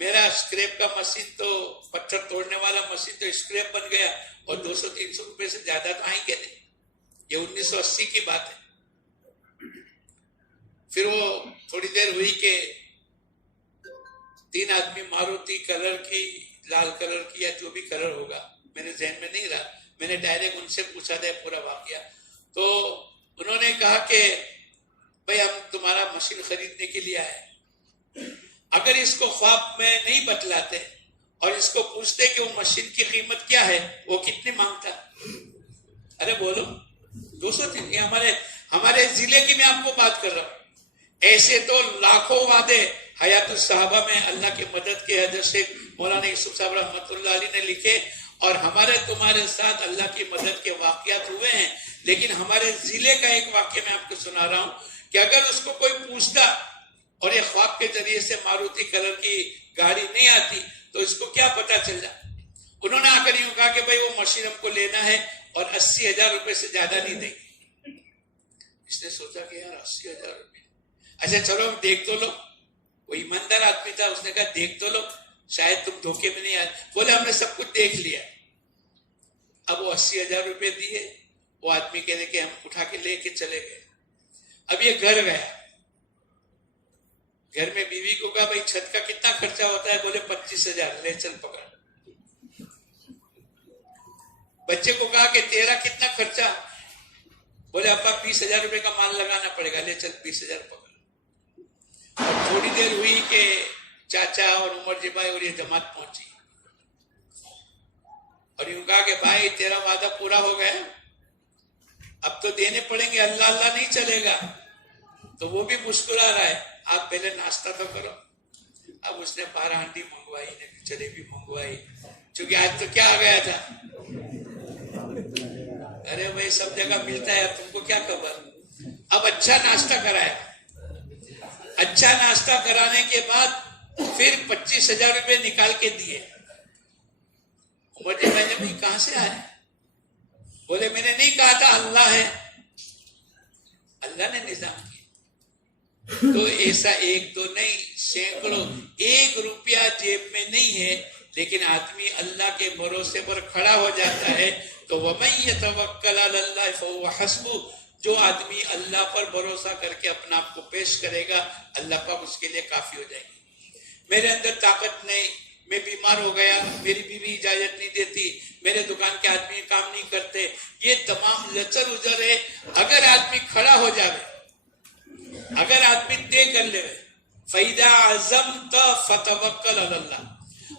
میرا اسکریپ کا مشین تو پتھر توڑنے والا مشین تو اسکریپ بن گیا اور 200-300 روپے سے زیادہ تو آئیں گے نہیں. یہ 1980 کی بات ہے. پھر وہ تھوڑی دیر ہوئی کہ 3 آدمی ماروتی کلر کی، لال کلر کی یا جو بھی کلر ہوگا میرے ذہن میں نہیں رہا، میں نے ڈائریکٹ ان سے پوچھا تھا پورا واقعہ. تو انہوں نے کہا کہ بھائی ہم تمہارا مشین خریدنے کے لیے آئے. اگر اس کو خواب میں نہیں بتلاتے اور اس کو پوچھتے کہ وہ مشین کی قیمت کیا ہے، وہ کتنی مانگتا؟ ارے بولو 200-300. ہمارے ضلع کی میں آپ کو بات کر رہا ہوں. ایسے تو لاکھوں وعدے حیات الصحابہ میں اللہ کی مدد کے حضرت شیخ مولانا یوسف صاحب رحمۃ اللہ علیہ نے لکھے اور ہمارے تمہارے ساتھ اللہ کی مدد کے واقعات ہوئے ہیں. لیکن ہمارے ضلع کا ایک واقعہ میں آپ کو سنا رہا ہوں کہ اگر اس کو کوئی پوچھتا اور یہ خواب کے ذریعے سے ماروتی کلر کی گاڑی نہیں آتی تو اس کو کیا پتا چل جائے. انہوں نے آ کر یوں کہا کہ بھائی وہ مشین ہم کو لینا ہے اور 80,000 روپے سے زیادہ نہیں دیں گے. اس نے سوچا کہ یار 80,000 روپے، اچھا چلو ہم دیکھ تو لو. وہ ایماندار آدمی تھا، اس نے کہا دیکھ تو لو شاید تم دھوکے میں نہیں آئے. بولے ہم نے سب کچھ دیکھ لیا. اب وہ 80,000 روپے دیے. وہ آدمی کہنے کہ ہم اٹھا کے لے کے چلے گئے. اب یہ گھر گیا. گھر میں بیوی کو کہا بھائی چھت کا کتنا خرچہ ہوتا ہے؟ بولے 25,000. لے چل پکڑ. بچے کو کہا کہ تیرا کتنا خرچہ؟ بولے ابا 20,000 روپے کا مال لگانا پڑے گا. لے چل 20,000 پکڑ. اور تھوڑی دیر ہوئی کہ چاچا اور عمر جی بھائی اور یہ جماعت پہنچی اور یوں کہا کہ بھائی تیرا وعدہ پورا ہو گیا، اب تو دینے پڑیں گے، اللہ اللہ نہیں چلے گا. تو وہ بھی مسکرا رہا ہے. آپ پہلے ناشتہ تو کرو. اب اس نے 12 ہانڈی منگوائی، جلیبی منگوائی، چونکہ آج تو کیا آ گیا تھا. ارے بھائی سب جگہ ملتا ہے، تم کو کیا خبر. اب اچھا ناشتہ کرایا. اچھا ناشتہ کرانے کے بعد پھر 25,000 روپے نکال کے دیے. عمر جی میں نے بھائی کہاں سے آئے؟ بولے میں نے نہیں کہا تھا اللہ ہے، اللہ نے نظام کیا. تو ایسا ایک تو نہیں، سینکڑوں. 1 روپیہ جیب میں نہیں ہے لیکن آدمی اللہ کے بھروسے پر کھڑا ہو جاتا ہے. تو وَمَن يَتَوَكَّلْ عَلَى اللَّهِ فَهُوَ حَسْبُهُ. جو آدمی اللہ پر بھروسہ کر کے اپنا آپ کو پیش کرے گا اللہ پاک اس کے لیے کافی ہو جائے گی. میرے اندر طاقت نہیں، میں بیمار ہو گیا، میری بیوی اجازت نہیں دیتی، میرے دکان کے آدمی کام نہیں کرتے، یہ تمام لچر ازر ہے. اگر آدمی کھڑا ہو جاوے، اگر آدمی طے کر لے، فَإِذَا عَزَمْتَ فَتَوَكَّلْ عَلَى اللَّهِ،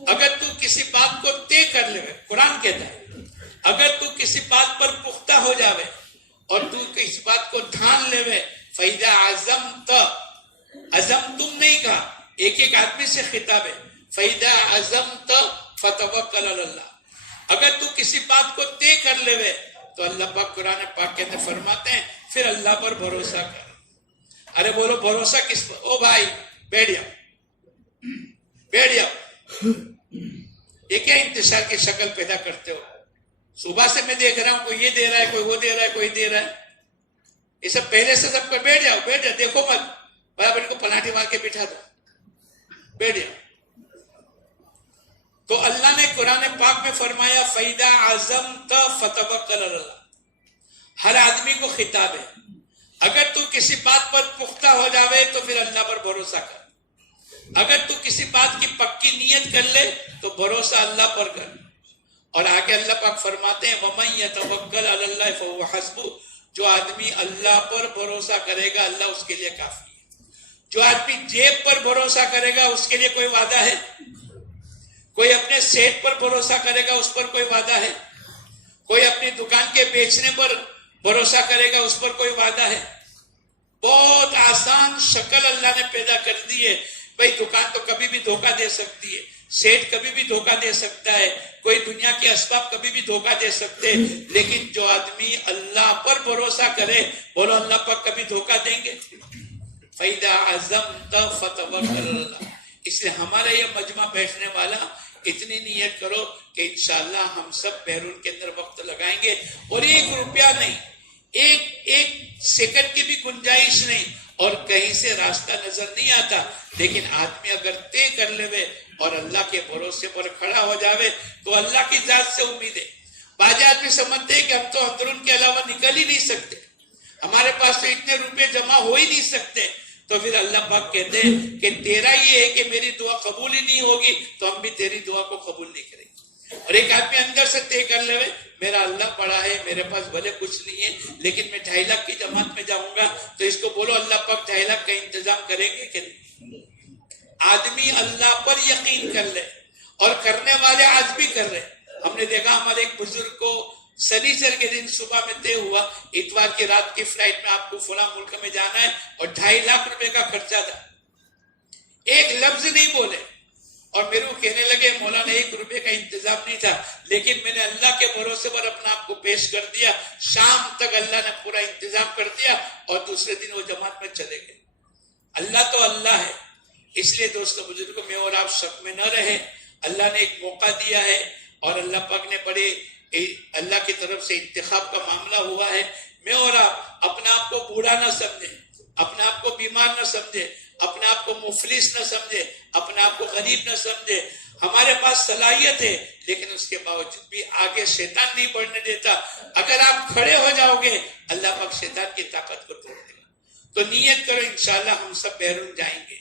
اگر تو کسی بات کو طے کر لے، قرآن کہتا ہے اگر تو کسی بات پر پختہ ہو جاوے اور تو کسی بات کو دھان لے، فَإِذَا عَزَمْتَ، عزم تم نہیں کہا، ایک ایک آدمی سے خطاب ہے، فَإِذَا عَزَمْتَ فَتَوَكَّلْ عَلَى اللَّهِ، اگر تو کسی بات کو طے کر لے تو اللہ پاک قرآن پاک کے اندر فرماتے ہیں پھر اللہ پر بھروسہ کر. ارے بولو بھروسہ کس پر؟ او بھائی بیٹھ جاؤ، بیٹھ جاؤ. یہ کیا انتشار کی شکل پیدا کرتے ہو؟ صبح سے میں دیکھ رہا ہوں کوئی یہ دے رہا ہے، کوئی وہ دے رہا ہے، کوئی دے رہا ہے. یہ سب پہلے سے سب کو بیٹھ جاؤ، بیٹھ جاؤ، دیکھو مت، برابر کو پلاٹی مار کے بٹھا دو، بیٹھ جاؤ. تو اللہ نے قرآن پاک میں فرمایا فَإِذَا عَزَمْتَ فَتَوَكَّلْ عَلَى اللَّهِ، ہر آدمی کو خطاب ہے. اگر تو کسی بات پر پختہ ہو جاوے تو پھر اللہ پر بھروسہ کر. اگر تو کسی بات کی پکی نیت کر لے تو بھروسہ اللہ پر کر. اور آگے اللہ پاک فرماتے ہیں وَمَن يَتَوَكَّلْ عَلَى اللَّهِ فَهُوَ حَسْبُهُ، جو آدمی اللہ پر بھروسہ کرے گا اللہ اس کے لیے کافی ہے. جو آدمی جیب پر بھروسہ کرے گا اس کے لیے کوئی وعدہ ہے؟ کوئی اپنے سیٹ پر بھروسہ کرے گا اس پر کوئی وعدہ ہے؟ کوئی اپنی دکان کے بیچنے پر بھروسہ کرے گا اس پر کوئی وعدہ ہے؟ بہت آسان شکل اللہ نے پیدا کر دی ہے. بھئی دکان تو کبھی بھی دھوکہ دے سکتی ہے، سیٹ کبھی بھی دھوکہ دے سکتا ہے، کوئی دنیا کے اسباب کبھی بھی دھوکہ دے سکتے، لیکن جو آدمی اللہ پر بھروسہ کرے بولو اللہ پر کبھی دھوکہ دیں گے؟ فَإِذَا عَزَمْتَ فَتَوَكَّلْ عَلَى اللَّهِ. اس لیے ہمارا یہ مجمع بیٹھنے والا اتنی نیت کرو کہ انشاءاللہ ہم سب بیرون کے اندر وقت لگائیں گے، اور 1 روپیہ نہیں، ایک سیکنڈ کی بھی گنجائش نہیں، اور کہیں سے راستہ نظر نہیں آتا، لیکن آدمی اگر طے کر لے اور اللہ کے بھروسے پر کھڑا ہو جاوے تو اللہ کی ذات سے امید ہے. بعض آدمی سمجھتے ہیں کہ ہم تو اندرون کے علاوہ نکل ہی نہیں سکتے، ہمارے پاس تو اتنے روپے جمع ہو ہی نہیں سکتے. تو پھر اللہ پاک کہتے ہیں کہ تیرا یہ ہے کہ میری دعا قبول ہی نہیں ہوگی تو ہم بھی تیری دعا کو قبول نہیں کریں گے. اور ایک آدمی اندر سے طے کر لے میرا اللہ بڑا ہے، میرے پاس بھلے کچھ نہیں ہے لیکن میں 2.5 لاکھ کی جماعت میں جاؤں گا، تو اس کو بولو اللہ پاک 2.5 لاکھ کا انتظام کریں گے کہ نہیں؟ آدمی اللہ پر یقین کر لے، اور کرنے والے آج بھی کر رہے. ہم نے دیکھا ہمارے ایک بزرگ کو سنیچر کے دن صبح میں طے ہوا اتوار کی رات کی فلائٹ میں آپ کو فلاں ملک میں جانا ہے، اور 2.5 لاکھ روپے کا خرچہ تھا. ایک لفظ نہیں بولے، اور میرے کو کہنے لگے مولانا 1 روپے کا انتظام نہیں تھا، لیکن میں نے اللہ کے بھروسے پر اپنا آپ کو پیش کر دیا. شام تک اللہ نے پورا انتظام کر دیا اور دوسرے دن وہ جماعت میں چلے گئے. اللہ تو اللہ ہے. اس لیے دوستو بزرگوں میں اور آپ شک میں نہ رہے. اللہ نے ایک موقع دیا ہے اور اللہ پاک نے بڑے اللہ کی طرف سے انتخاب کا معاملہ ہوا ہے. میں اور آپ اپنے آپ کو بوڑھا نہ سمجھیں، اپنے آپ کو بیمار نہ سمجھیں، اپنے آپ کو مفلس نہ سمجھے، اپنے آپ کو غریب نہ سمجھے. ہمارے پاس صلاحیت ہے لیکن اس کے باوجود بھی آگے شیطان نہیں بڑھنے دیتا. اگر آپ کھڑے ہو جاؤ گے اللہ پاک شیطان کی طاقت کو توڑ دے گا. تو نیت کرو انشاءاللہ ہم سب بیرون جائیں گے.